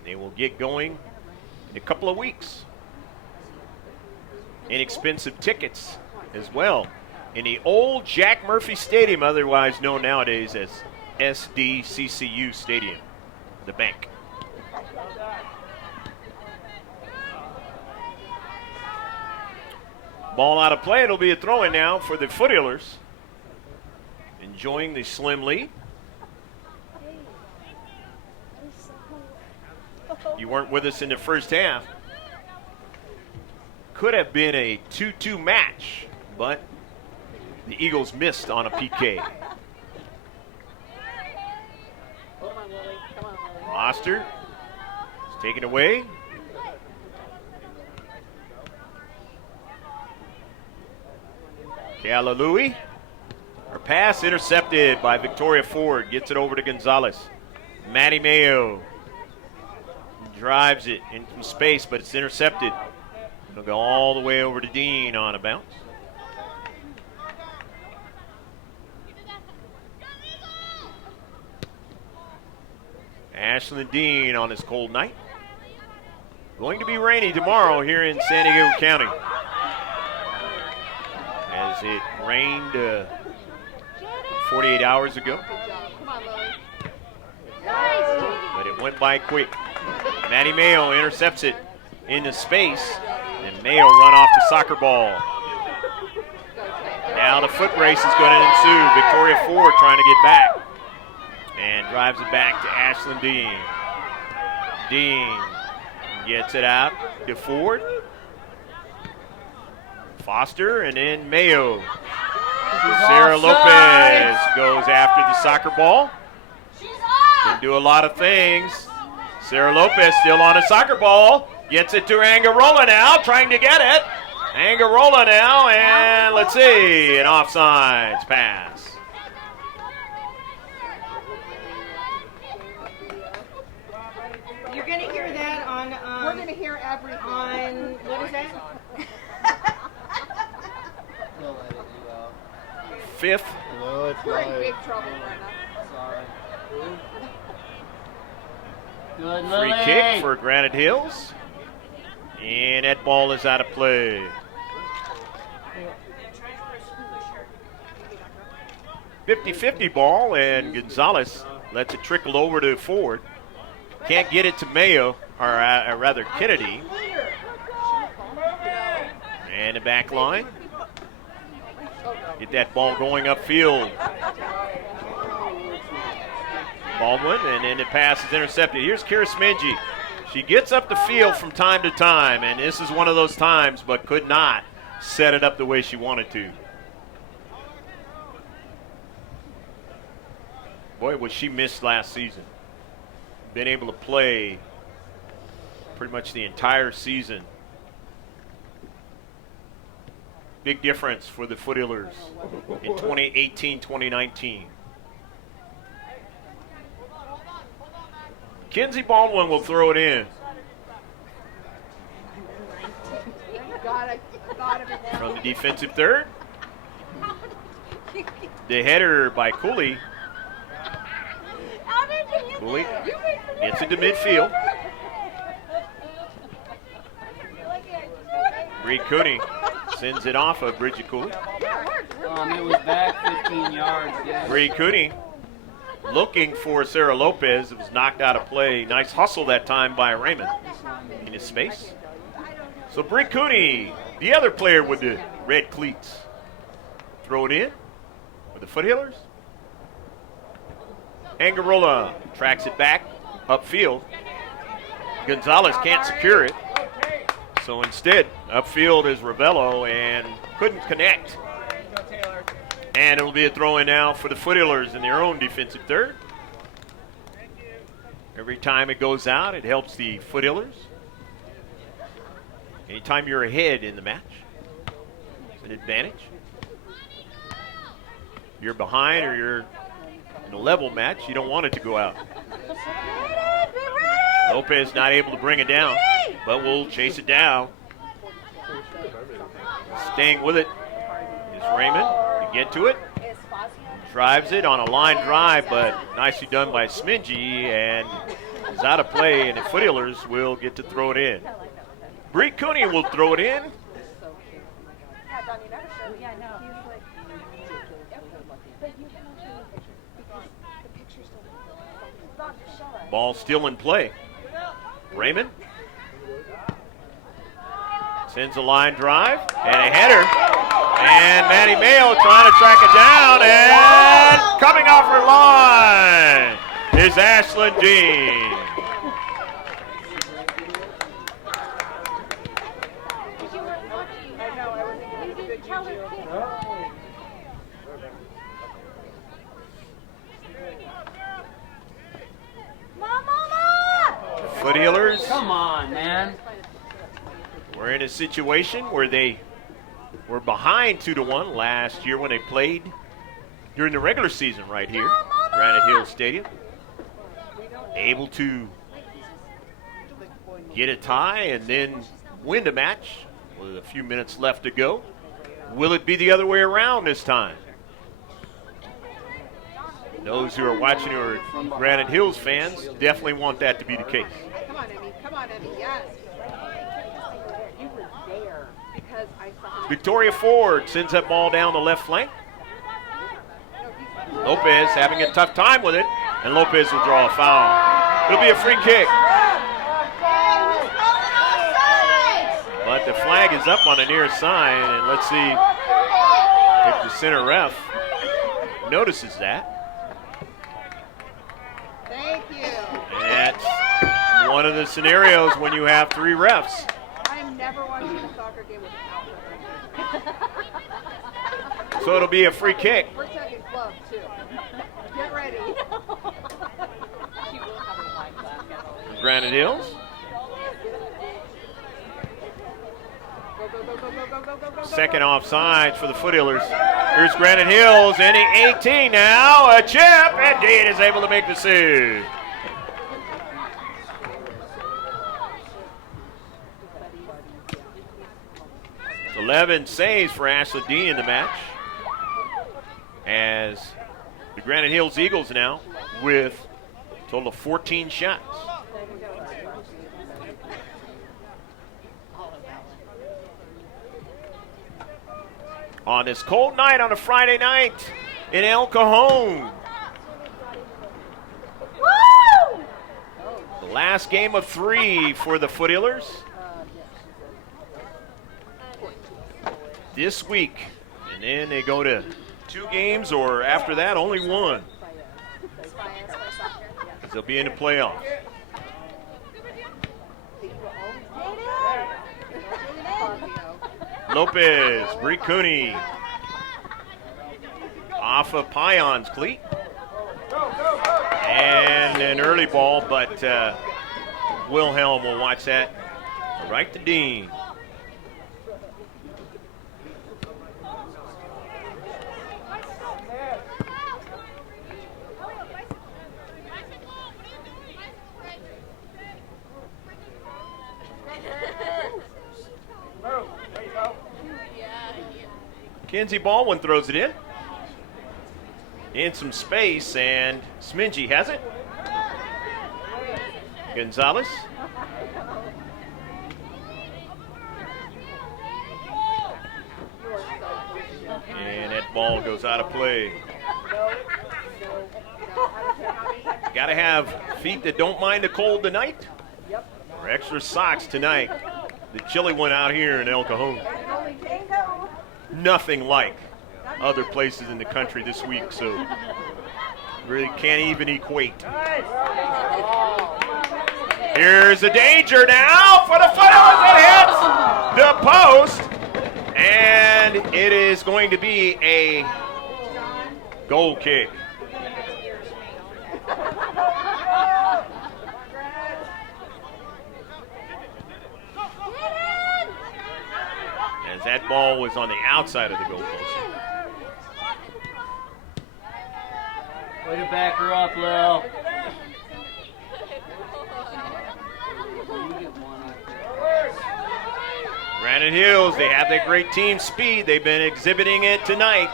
They will get going in a couple of weeks. Inexpensive tickets as well in the old Jack Murphy Stadium, otherwise known nowadays as SDCCU Stadium, the bank. Ball out of play. It'll be a throw-in now for the Foothillers. Enjoying the slim lead. You weren't with us in the first half. Could have been a 2-2 match, but the Eagles missed on a PK. Foster is taken away. Kayla Louie. Her pass intercepted by Victoria Ford. Gets it over to Gonzalez. Maddie Mayo drives it in from space, but it's intercepted It'll go all the way over to Dean on a bounce. Ashland Dean on this cold night. Going to be rainy tomorrow here in San Diego County, as it rained 48 hours ago. Come on, Lily. But it went by quick. Maddie Mayo intercepts it into space, and Mayo run off the soccer ball. Now the foot race is going to ensue. Victoria Ford trying to get back, and drives it back to Ashland Dean. Dean gets it out to Ford. Foster, and then Mayo. Sarah Lopez goes after the soccer ball. Can do a lot of things. Sarah Lopez still on a soccer ball. Gets it to Angarola now, trying to get it. Angarola now, and let's see, an offsides pass. You're going to hear that on, We're going to hear everything. on, what is that? Fifth. No, it's We're in live. big trouble right now. Sorry. Good, Free Lily. kick for Granite Hills. And that ball is out of play. 50-50 ball, and Gonzalez lets it trickle over to Ford. Can't get it to Mayo, or rather Kennedy. And the back line. Get that ball going upfield. Baldwin, and then the pass is intercepted. Here's Kira Smingy. She gets up the field from time to time, and this is one of those times, but could not set it up the way she wanted to. Boy, was she missed last season. Been able to play pretty much the entire season. Big difference for the Foothillers in 2018-2019. Kenzie Baldwin will throw it in. From the defensive third. The header by Cooley. Cooley gets into midfield. Bree Cooney sends it off of Bridget Cooley. It was back 15 yards. Yeah. Bree Cooney looking for Sarah Lopez. It was knocked out of play. Nice hustle that time by Raymond in his space. So Bree Cooney, the other player with the red cleats, throw it in for the Foothillers. Angarola tracks it back upfield. Gonzalez can't secure it. So instead, upfield is Ravello and couldn't connect. And it'll be a throw in now for the Foothillers in their own defensive third. Every time it goes out, it helps the Foothillers. Anytime you're ahead in the match, it's an advantage. You're behind or you're in a level match, you don't want it to go out. Lopez not able to bring it down, but we'll chase it down. Staying with it is Raymond to get to it. Drives it on a line drive, but nicely done by Smingy, and is out of play, and the Foothillers will get to throw it in. Bree Cooney will throw it in. Ball still in play. Raymond sends a line drive and a header. And Maddie Mayo trying to track it down, and coming off her line is Ashland Dean. Foothillers. Come on, man. We're in a situation where they were behind 2-1 last year when they played during the regular season right here, Granite Hills Stadium. Able to get a tie and then win the match with a few minutes left to go. Will it be the other way around this time? Those who are watching who are Granite Hills fans definitely want that to be the case. Come on, Emmy. Come on, Emmy. Yes. You were there because I saw him. Victoria Ford sends that ball down the left flank. Lopez having a tough time with it, and Lopez will draw a foul. It'll be a free kick. But the flag is up on the near side, and let's see if the center ref notices that. Thank you. That's one of the scenarios when you have 3 refs. I'm never watching a soccer game without them. So it'll be a free kick. We're taking glove too. Get ready. Granite Hills. Go, go, go, go, go, go, go, go, go. Second offside for the Foothillers. Here's Granite Hills, and 18 now. A chip, and Dean is able to make the save. It's 11 saves for Ashley Dean in the match, as the Granite Hills Eagles now with a total of 14 shots. On this cold night on a Friday night in El Cajon. Woo! The last game of 3 for the Foothillers this week. And then they go to 2 games, or after that, only 1. They'll be in the playoffs. Lopez, Bree Cooney, off of Pion's cleat. And an early ball, but Wilhelm will watch that right to Dean. Kenzie Baldwin throws it in some space, and Smingy has it. Gonzalez. And that ball goes out of play. Got to have feet that don't mind the cold tonight, or extra socks tonight. The chilly one out here in El Cajon. Nothing like other places in the country this week, so really can't even equate. Here's a danger now for the Foothillers. It hits the post, and it is going to be a goal kick. As that ball was on the outside of the goalpost. Way to back her up, Lil. Granite Hills, they have that great team speed. They've been exhibiting it tonight.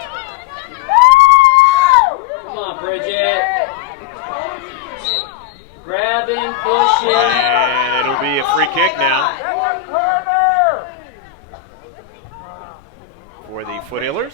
Come on, Bridget. Grabbing, pushing. And it'll be a free kick now for the Foothillers.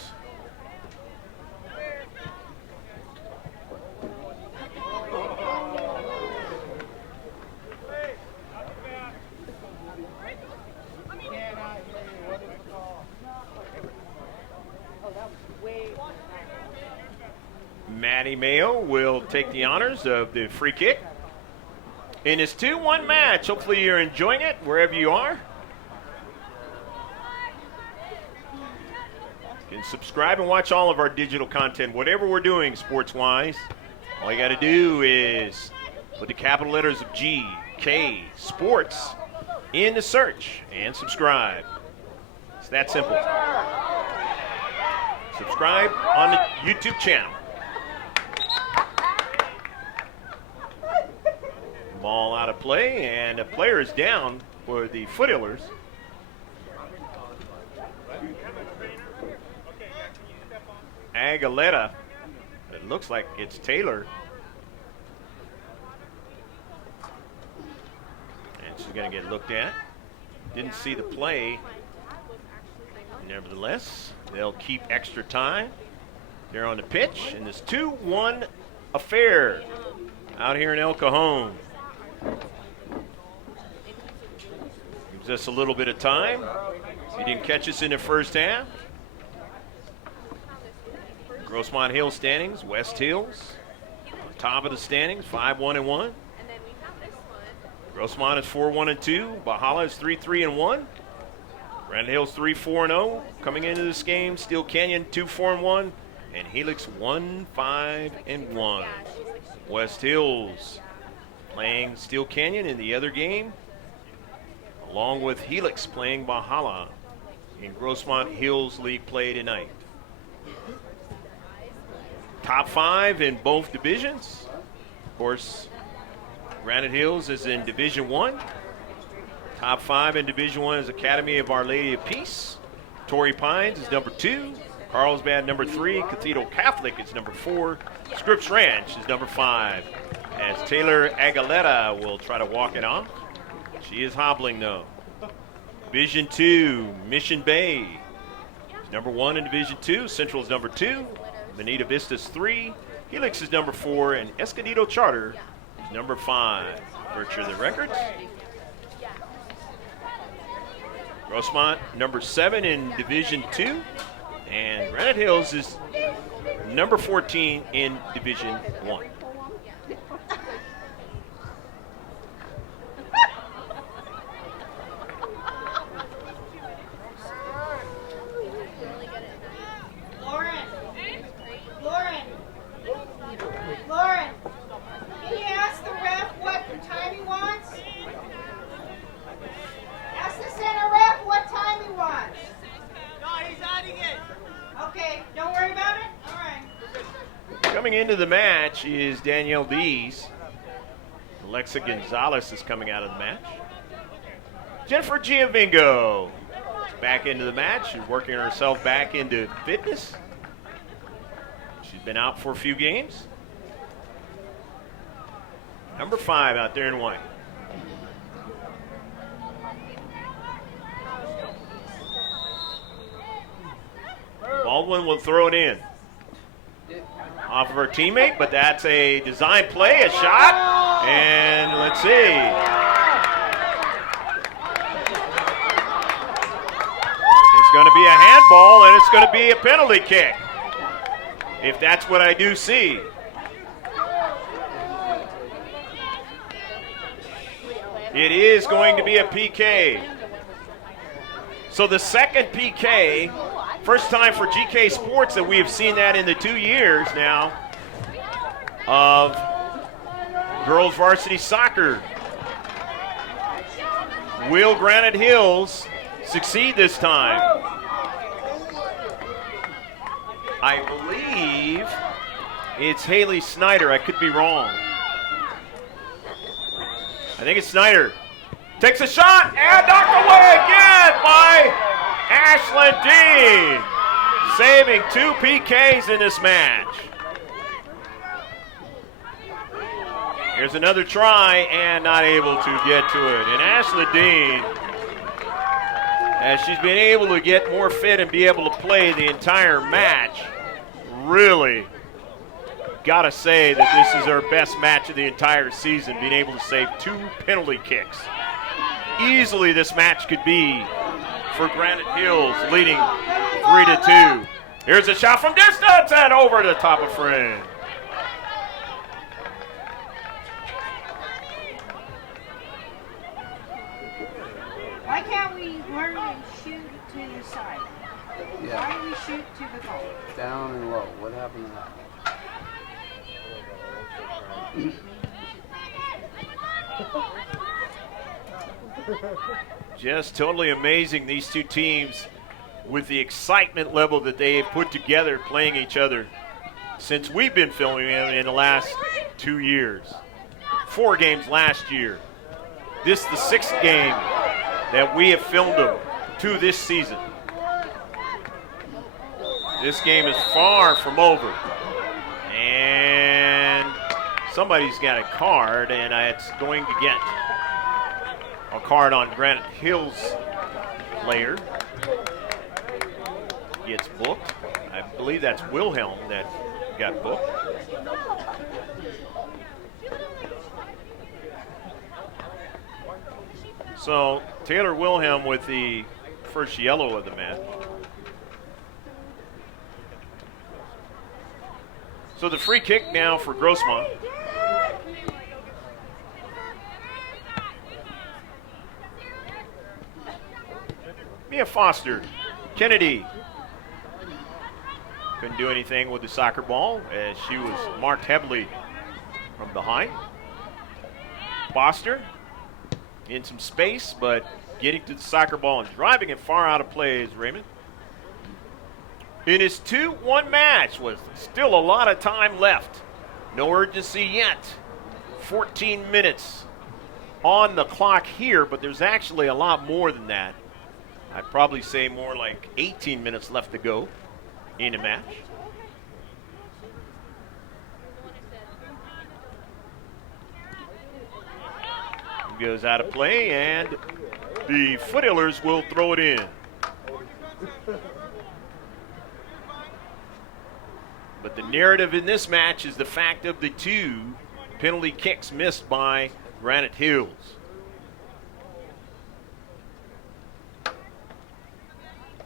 Maddie Mayo will take the honors of the free kick in this 2-1 match. Hopefully you're enjoying it wherever you are. You can subscribe and watch all of our digital content, whatever we're doing sports-wise. All you got to do is put the capital letters of G-K Sports in the search and subscribe. It's that simple. Subscribe on the YouTube channel. Ball out of play, and a player is down for the Foothillers. Aguilera. It looks like it's Taylor. And she's going to get looked at. Didn't see the play. Nevertheless, they'll keep extra time. They're on the pitch, and this 2-1 affair out here in El Cajon. Gives us a little bit of time. He didn't catch us in the first half. Grossmont Hills standings, West Hills, top of the standings, 5-1-1. Grossmont is 4-1-2. Bahala is 3-3-1. Granite Hills 3-4-0. Coming into this game, Steel Canyon 2-4-1, and Helix 1-5-1. West Hills playing Steel Canyon in the other game, along with Helix playing Bahala in Grossmont Hills League play tonight. Top 5 in both divisions. Of course, Granite Hills is in Division 1. Top 5 in Division 1 is Academy of Our Lady of Peace. Torrey Pines is number 2. Carlsbad number 3. Cathedral Catholic is number 4. Scripps Ranch is number 5. As Taylor Aguilera will try to walk it off. She is hobbling though. Division 2, Mission Bay is number 1 in Division 2. Central is number 2. Bonita Vista is 3. Helix is number 4. And Escondido Charter is number 5. Virtue of the records. Grossmont number 7 in Division 2. And Granite Hills is number 14 in Division 1. Lauren, can you ask the ref what time he wants? Ask the center ref what time he wants. No, he's adding it. Okay, don't worry about it? All right. Coming into the match is Danielle Dees. Alexa Gonzalez is coming out of the match. Jennifer Giovingo is back into the match. She's working herself back into fitness. She's been out for a few games. Number 5 out there in white. Baldwin will throw it in. Off of her teammate, but that's a design play, a shot, and let's see. It's going to be a handball, and it's going to be a penalty kick, if that's what I do see. It is going to be a PK. So the second PK, first time for GK Sports that we have seen that in the 2 years now of girls varsity soccer. Will Granite Hills succeed this time? I believe it's Haley Snyder. I could be wrong. I think it's Snyder. Takes a shot and knocked away again by Ashlyn Dean. Saving 2 PKs in this match. Here's another try and not able to get to it. And Ashlyn Dean, as she's been able to get more fit and be able to play the entire match, really gotta say that this is her best match of the entire season, being able to save 2 penalty kicks. Easily this match could be for Granite Hills, leading 3-2. Here's a shot from distance and over the top of frame. Why can't we learn and shoot to the side? Yeah. Why do we shoot to the goal? Down and low. What happened to that? Just totally amazing, these two teams, with the excitement level that they have put together playing each other since we've been filming them in the last 2 years. 4 games last year. This is the 6th game that we have filmed them to this season. This game is far from over. And somebody's got a card, and it's going to get a card on Granite Hills player. Gets booked. I believe that's Wilhelm that got booked. So Taylor Wilhelm with the first yellow of the match. So the free kick now for Grossmont. Mia Foster, Kennedy. Couldn't do anything with the soccer ball as she was marked heavily from behind. Foster in some space, but getting to the soccer ball and driving it far out of play is Raymond. In his 2-1 match with still a lot of time left. No urgency yet. 14 minutes on the clock here, but there's actually a lot more than that. I'd probably say more like 18 minutes left to go in a match. Goes out of play, and the Foothillers will throw it in. But the narrative in this match is the fact of the 2 penalty kicks missed by Granite Hills.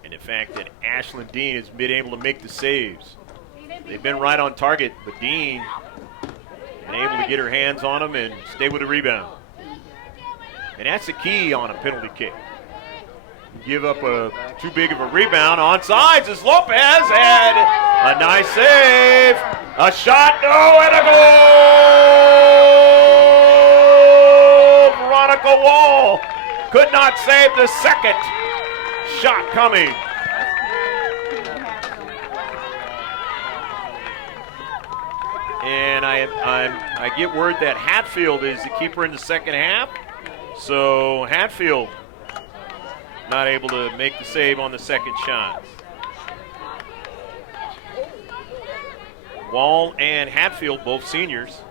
And the fact that Ashlyn Dean has been able to make the saves. They've been right on target, but Dean been able to get her hands on them and stay with the rebound. And that's the key on a penalty kick. Give up too big of a rebound. Onside is Lopez, and a nice save. A shot, no, and a goal! Veronica Wall could not save the second shot coming. And I get word that Hatfield is the keeper in the second half. So Hatfield not able to make the save on the second shot. Wall and Hatfield, both seniors.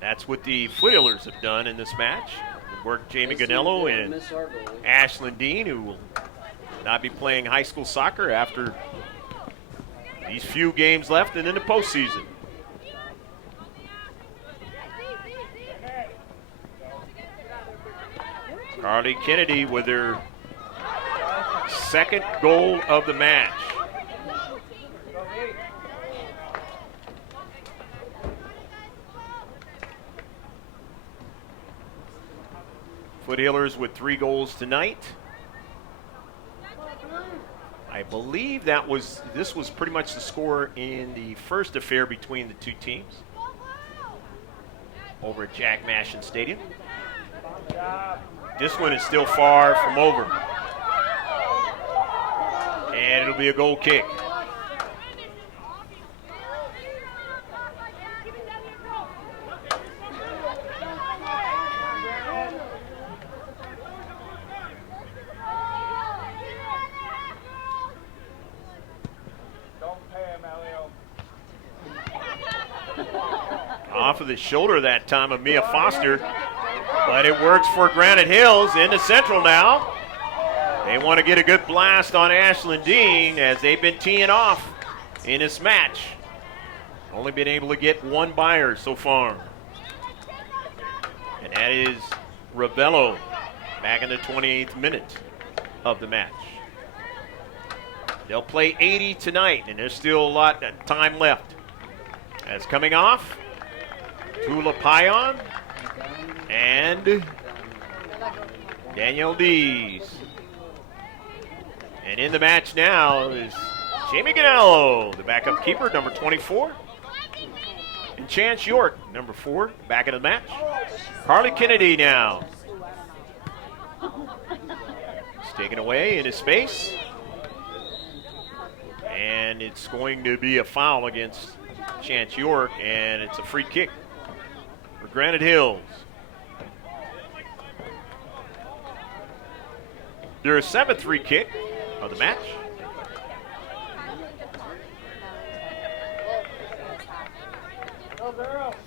That's what the Foothillers have done in this match. Worked Jamie Ganello and Ashlyn Dean, who will not be playing high school soccer after these few games left and in the postseason. Carly Kennedy with her second goal of the match. Foothillers with 3 goals tonight. I believe this was pretty much the score in the first affair between the 2 teams over at Jack Mashin Stadium. This one is still far from over. And it'll be a goal kick. Off of the shoulder that time of Mia Foster. But it works for Granite Hills in the central now. They want to get a good blast on Ashlyn Dean as they've been teeing off in this match. Only been able to get 1 buyer so far. And that is Ravello back in the 28th minute of the match. They'll play 80 tonight, and there's still a lot of time left. As coming off, Tula Payan and Danielle Dees. And in the match now is Jamie Ganello, the backup keeper, number 24. And Chance York, number 4, back in the match. Carly Kennedy now. It's taken away in his space. And it's going to be a foul against Chance York, and it's a free kick for Granite Hills. Their 7th free kick of the match.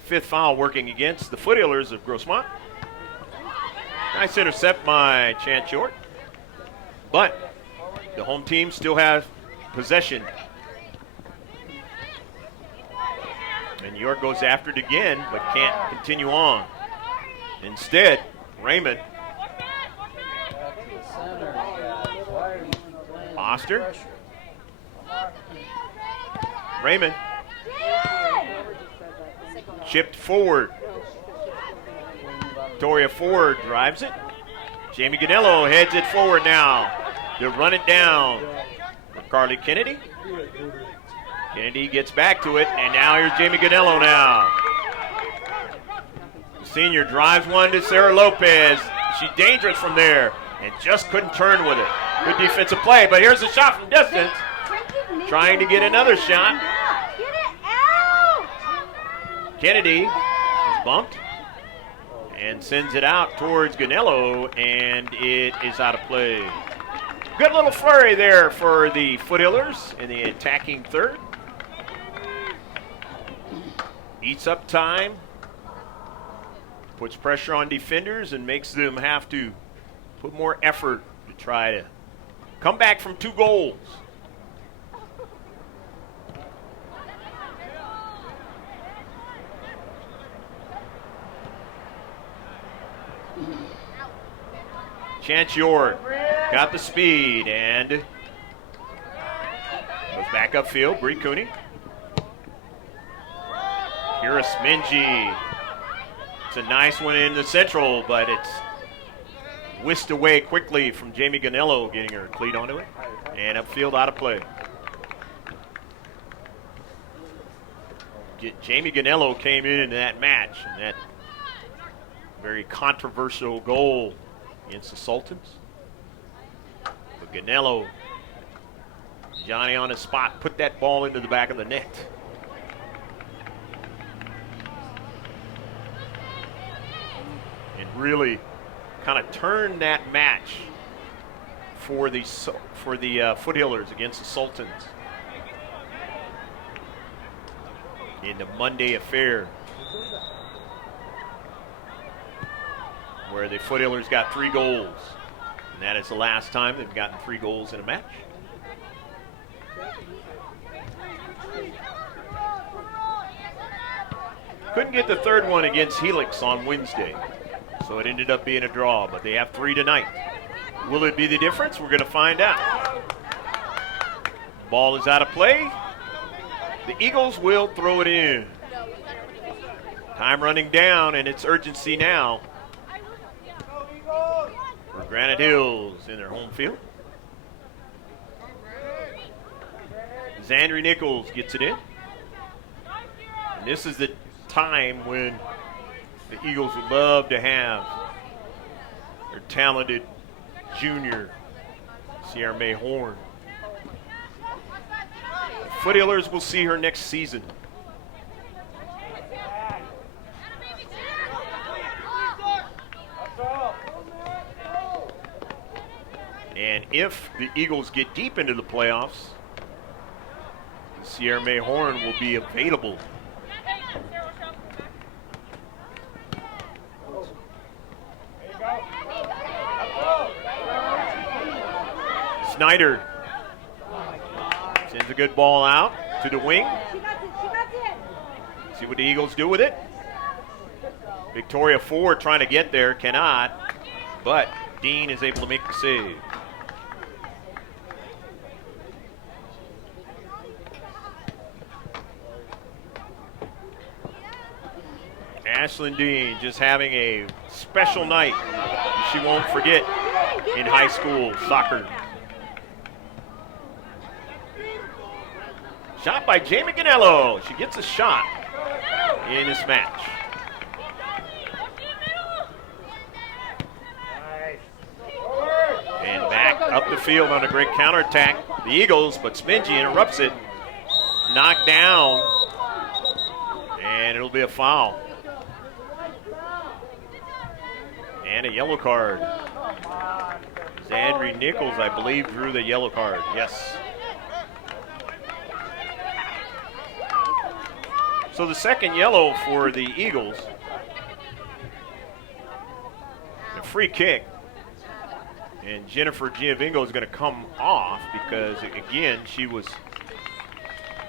Fifth foul working against the Foothillers of Grossmont. Nice intercept by Chance York. But the home team still has possession. And York goes after it again, but can't continue on. Instead, Raymond. Oster. Raymond. Chipped forward. Victoria Ford drives it. Jamie Ganello heads it forward now. They'll run it down for Carly Kennedy. Kennedy gets back to it, and now here's Jamie Ganello now. The senior drives one to Sarah Lopez. She's dangerous from there and just couldn't turn with it. Good defensive play, but here's a shot from distance. Trying to get another shot. Kennedy is bumped and sends it out towards Ganello, and it is out of play. Good little flurry there for the Foothillers in the attacking third. Eats up time, puts pressure on defenders, and makes them have to put more effort to try to come back from 2 goals. Chance York got the speed and goes back upfield. Bree Cooney. Kira Smingy. It's a nice one in the central, but it's whisked away quickly from Jamie Ganello getting her cleat onto it. And upfield out of play. Jamie Ganello came in that match, and that very controversial goal against the Sultans. But Ganello, Johnny on his spot, put that ball into the back of the net. And really kind of turned that match for the Foothillers against the Sultans in the Monday affair, where the Foothillers got 3 goals. And that is the last time they've gotten 3 goals in a match. Couldn't get the third one against Helix on Wednesday, so it ended up being a draw, but they have 3 tonight. Will it be the difference? We're going to find out. Ball is out of play. The Eagles will throw it in. Time running down, and it's urgency now for Granite Hills in their home field. Zandri Nichols gets it in. And this is the time when the Eagles would love to have their talented junior, Sierra May Horn. The Foothillers will see her next season. And if the Eagles get deep into the playoffs, Sierra May Horn will be available. Snyder sends a good ball out to the wing. See what the Eagles do with it. Victoria Ford trying to get there, cannot, but Dean is able to make the save. Ashlyn Dean just having a special night she won't forget in high school soccer. Shot by Jamie Ganello. She gets a shot in this match. And back up the field on a great counterattack. The Eagles, but Smingy interrupts it. Knocked down. And it'll be a foul. And a yellow card. Zandri Nichols, I believe, drew the yellow card. Yes. So the second yellow for the Eagles. A free kick. And Jennifer Giovingo is going to come off because, again, she was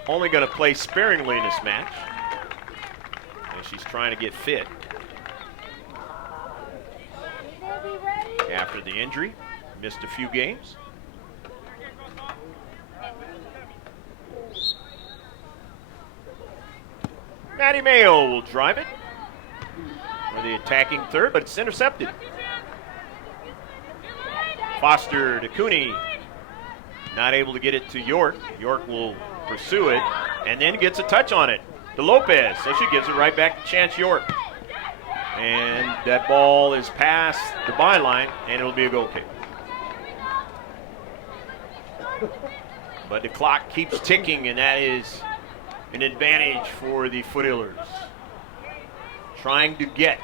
only going to play sparingly in this match. And she's trying to get fit after the injury. Missed a few games. Maddie Mayo will drive it for the attacking third, but it's intercepted. Foster to Cooney. Not able to get it to York. York will pursue it and then gets a touch on it to Lopez. So she gives it right back to Chance York. And that ball is past the byline, and it'll be a goal kick. But the clock keeps ticking, and that is an advantage for the Foothillers. Trying to get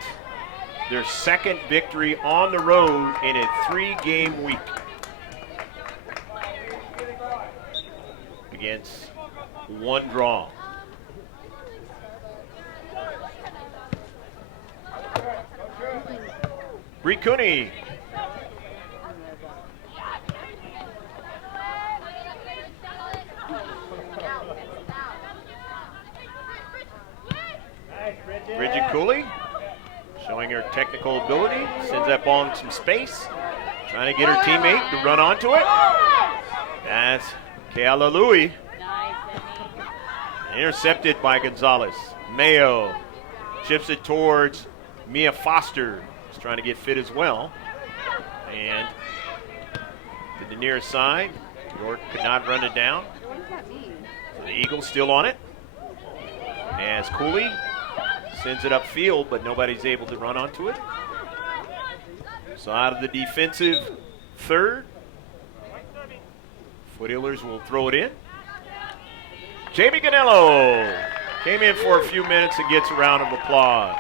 their second victory on the road in a 3-game week against one draw. Bree Cooney. Bridget Cooley showing her technical ability. Sends that ball in some space. Trying to get her teammate to run onto it. That's Kayla Louie. Intercepted by Gonzalez. Mayo chips it towards Mia Foster. She's trying to get fit as well. And to the near side, York could not run it down. What does that mean? So the Eagles still on it. As Cooley sends it upfield, but nobody's able to run onto it. So out of the defensive third, Foothillers will throw it in. Jamie Ganello came in for a few minutes and gets a round of applause.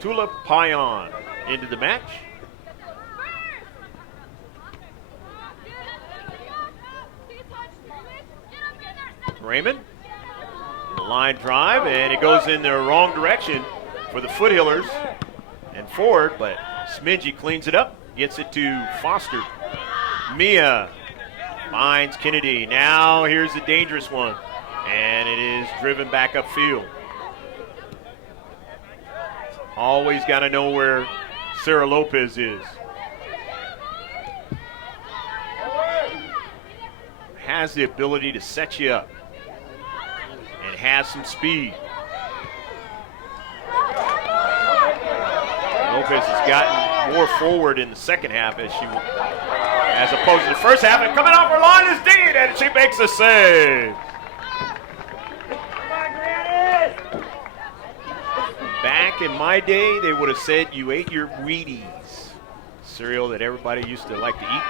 Tula Payan into the match. Raymond, the line drive, and it goes in the wrong direction for the Foothillers and forward, but Smidgey cleans it up, gets it to Foster. Mia finds Kennedy. Now here's the dangerous one, and it is driven back upfield. Always got to know where Sarah Lopez is. Has the ability to set you up and has some speed. Lopez has gotten more forward in the second half as opposed to the first half. And coming off her line is Dean, and she makes a save. Back in my day, they would have said you ate your Wheaties, cereal that everybody used to like to eat.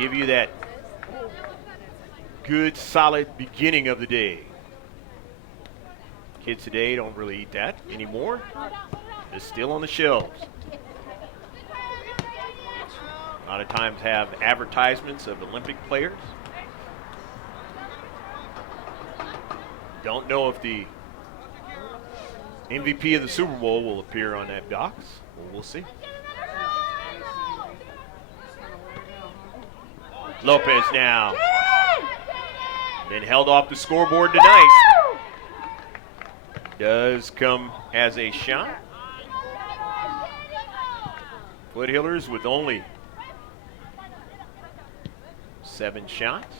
Give you that good, solid beginning of the day. Kids today don't really eat that anymore. It's still on the shelves. A lot of times have advertisements of Olympic players. Don't know if the MVP of the Super Bowl will appear on that box. Well, we'll see. Lopez now. Been held off the scoreboard tonight. Does come as a shot. Foothillers with only 7 shots.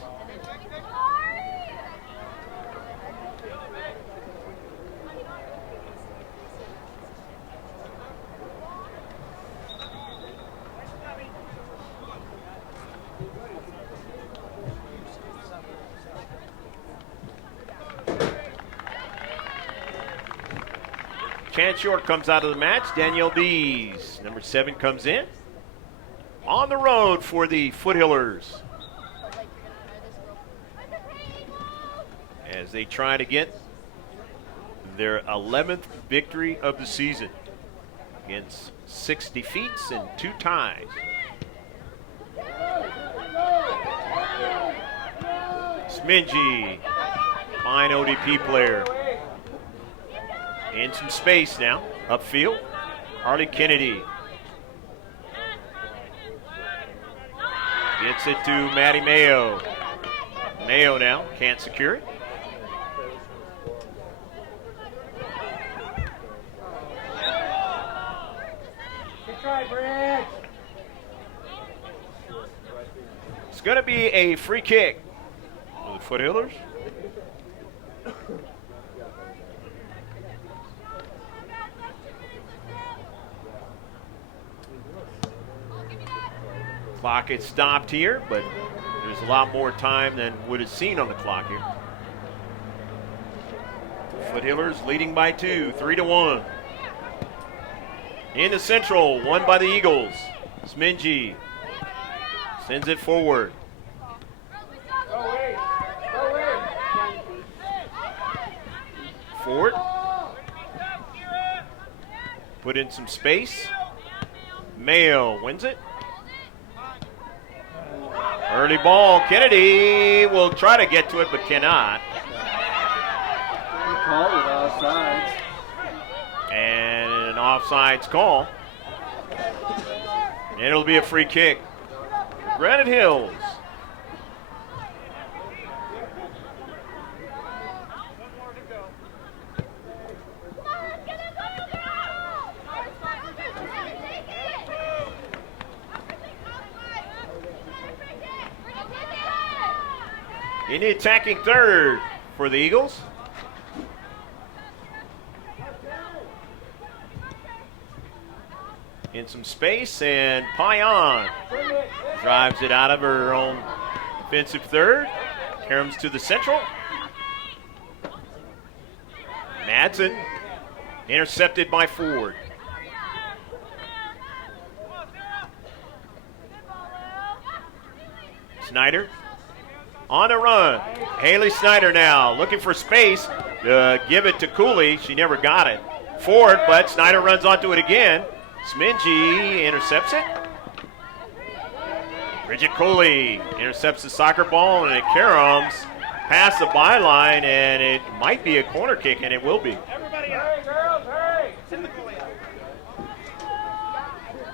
Chance York comes out of the match. Danielle Dees, number 7, comes in. On the road for the Foothillers as they try to get their 11th victory of the season. against 6 defeats and 2 ties. Smingy, fine ODP player. In some space now, upfield. Harley Kennedy gets it to Maddie Mayo. Mayo now can't secure it. Good try, Brad. It's going to be a free kick for the Foothillers. Clock had stopped here, but there's a lot more time than would have seen on the clock here. Foothillers leading by 2, 3-1. In the central, won by the Eagles. Smingy sends it forward. Ford put in some space. Mayo wins it. Early ball. Kennedy will try to get to it, but cannot. He called it offsides. And an offsides call. And it'll be a free kick. Granite Hills. In the attacking third for the Eagles. In some space, and Payan drives it out of her own offensive third. Comes to the central. Madsen intercepted by Ford. Snyder on the run. Haley Snyder now looking for space. Give it to Cooley. She never got it. Ford, but Snyder runs onto it again. Smingy intercepts it. Bridget Cooley intercepts the soccer ball, and it caroms past the byline, and it might be a corner kick, and it will be. Everybody hurry, girls, hurry. Send the goalie out.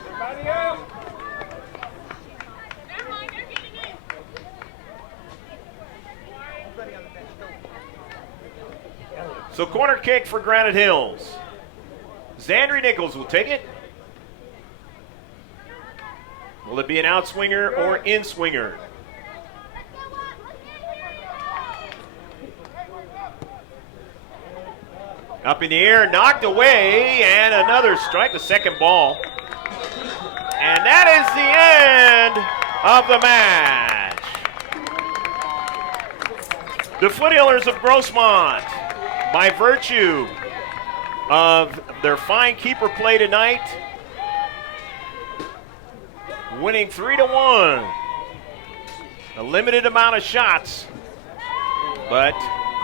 Everybody up. So corner kick for Granite Hills. Zandri Nichols will take it. Will it be an outswinger or in-swinger? Up in the air, knocked away, and another strike, the second ball. And that is the end of the match. The Foothillers of Grossmont, by virtue of their fine keeper play tonight, winning 3-1. A limited amount of shots, but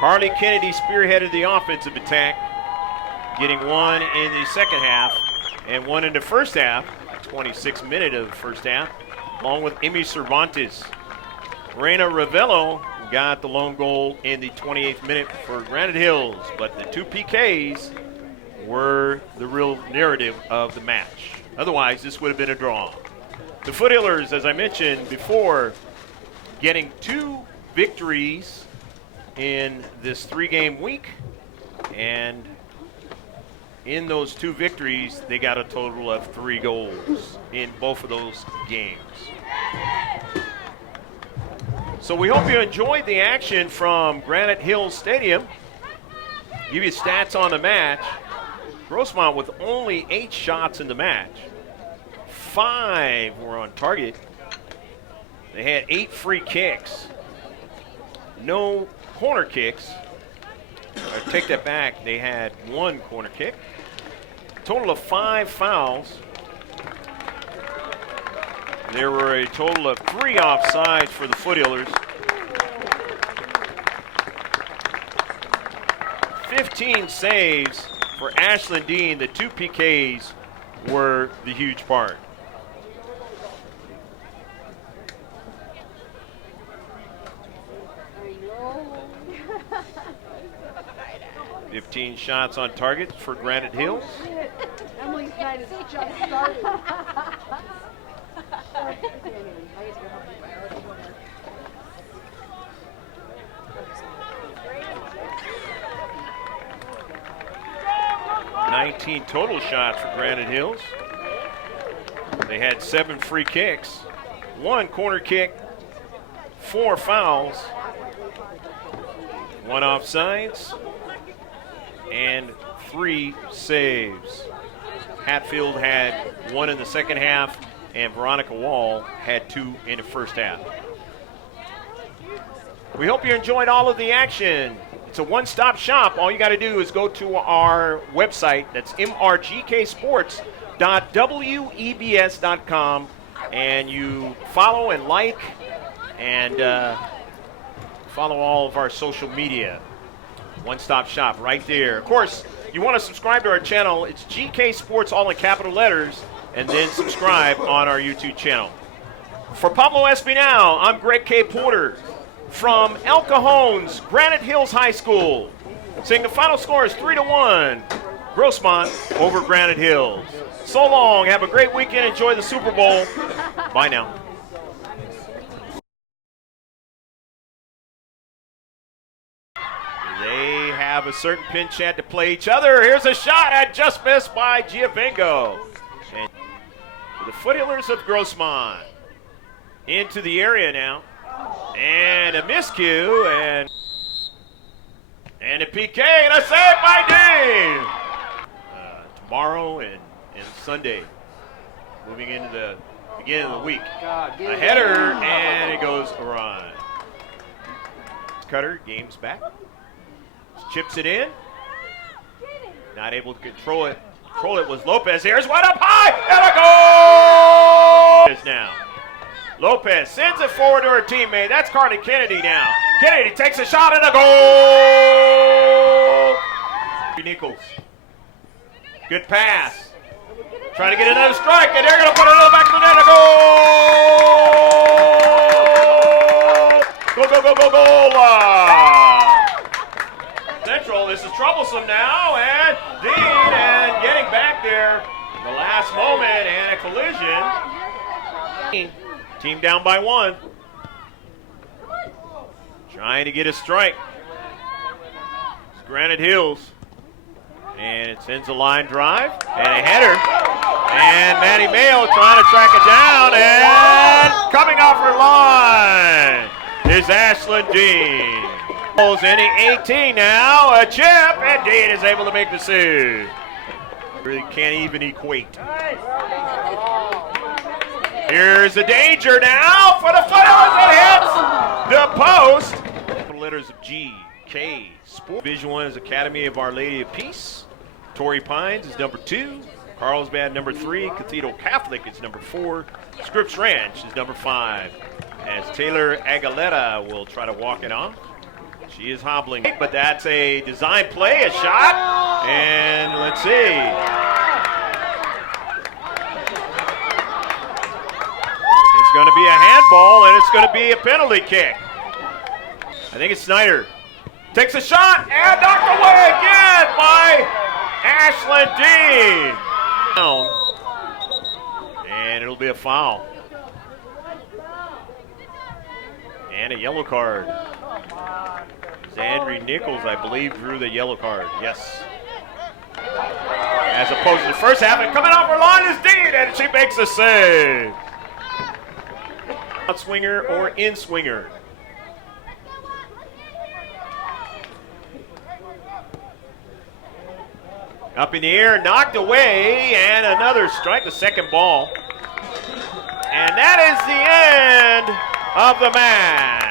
Carly Kennedy spearheaded the offensive attack, getting one in the second half and one in the first half, 26th minute of the first half, along with Emmy Cervantes. Reina Ravello got the lone goal in the 28th minute for Granite Hills, but the 2 PKs were the real narrative of the match. Otherwise, this would have been a draw. The Foothillers, as I mentioned before, getting 2 victories in this 3-game week, and in those 2 victories, they got a total of 3 goals in both of those games. So we hope you enjoyed the action from Granite Hills Stadium. Give you stats on the match. Grossmont with only 8 shots in the match. 5 were on target. They had 8 free kicks. No corner kicks. I take that back. They had 1 corner kick. Total of 5 fouls. There were a total of 3 offsides for the Foothillers. 15 saves for Ashlyn Dean. The 2 PKs were the huge part. I know. 15 shots on target for Granite Hills. Shit. Emily's night is just started. I get to go help you. I already know her. 19 total shots for Granite Hills. They had 7 free kicks, 1 corner kick, 4 fouls, 1 offsides, and 3 saves. Hatfield had 1 in the second half, and Veronica Wall had 2 in the first half. We hope you enjoyed all of the action. It's a one-stop shop. All you got to do is go to our website. That's mrgksports.webs.com, and you follow and like and follow all of our social media. One-stop shop right there. Of course, you want to subscribe to our channel. It's GK Sports, all in capital letters, and then subscribe on our YouTube channel. For Pablo Espinal, I'm Greg K. Porter from El Cajon's Granite Hills High School, saying the final score is 3-1, Grossmont over Granite Hills. So long, have a great weekend, enjoy the Super Bowl. Bye now. They have a certain pin chant to play each other. Here's a shot at just missed by Giavengo. And the Foothillers of Grossmont into the area now. And a miscue, and a PK, and a save by Dean. Tomorrow and Sunday, moving into the beginning of the week. A header, and it goes awry. Cutter, game's back. Chips it in. Not able to control it. Control it was Lopez. Here's one up high, and a goal! Is now. Lopez sends it forward to her teammate. That's Carly Kennedy now. Kennedy takes a shot and a goal! Nichols. Good pass. Trying to get another strike, and they're going to put it back to the net. A goal! Go, go, go, go, goal! Central, this is troublesome now, and Dean, and getting back there the last moment, and a collision. Team down by 1. Trying to get a strike. It's Granite Hills. And it sends a line drive and a header. And Maddie Mayo trying to track it down. And coming off her line is Ashlyn Dean. Any 18 now. A chip. And Dean is able to make the save. Really can't even equate. Here's the danger now for the Foothillers. It hits the post. Letters of G, K, Sport. Division 1 is Academy of Our Lady of Peace. Torrey Pines is number 2. Carlsbad number 3. Cathedral Catholic is number 4. Scripps Ranch is number 5. As Taylor Aguilera will try to walk it off. She is hobbling, but that's a design play, a shot. And let's see. It's going to be a handball, and it's going to be a penalty kick. I think it's Snyder. Takes a shot, and knocked away again by Ashlyn Dean. And it'll be a foul. And a yellow card. Zandri Nichols, I believe, drew the yellow card. Yes. As opposed to the first half, and coming off her line is Dean, and she makes a save. Out swinger or in swinger. Up in the air, knocked away, and another strike, the second ball. And that is the end of the match.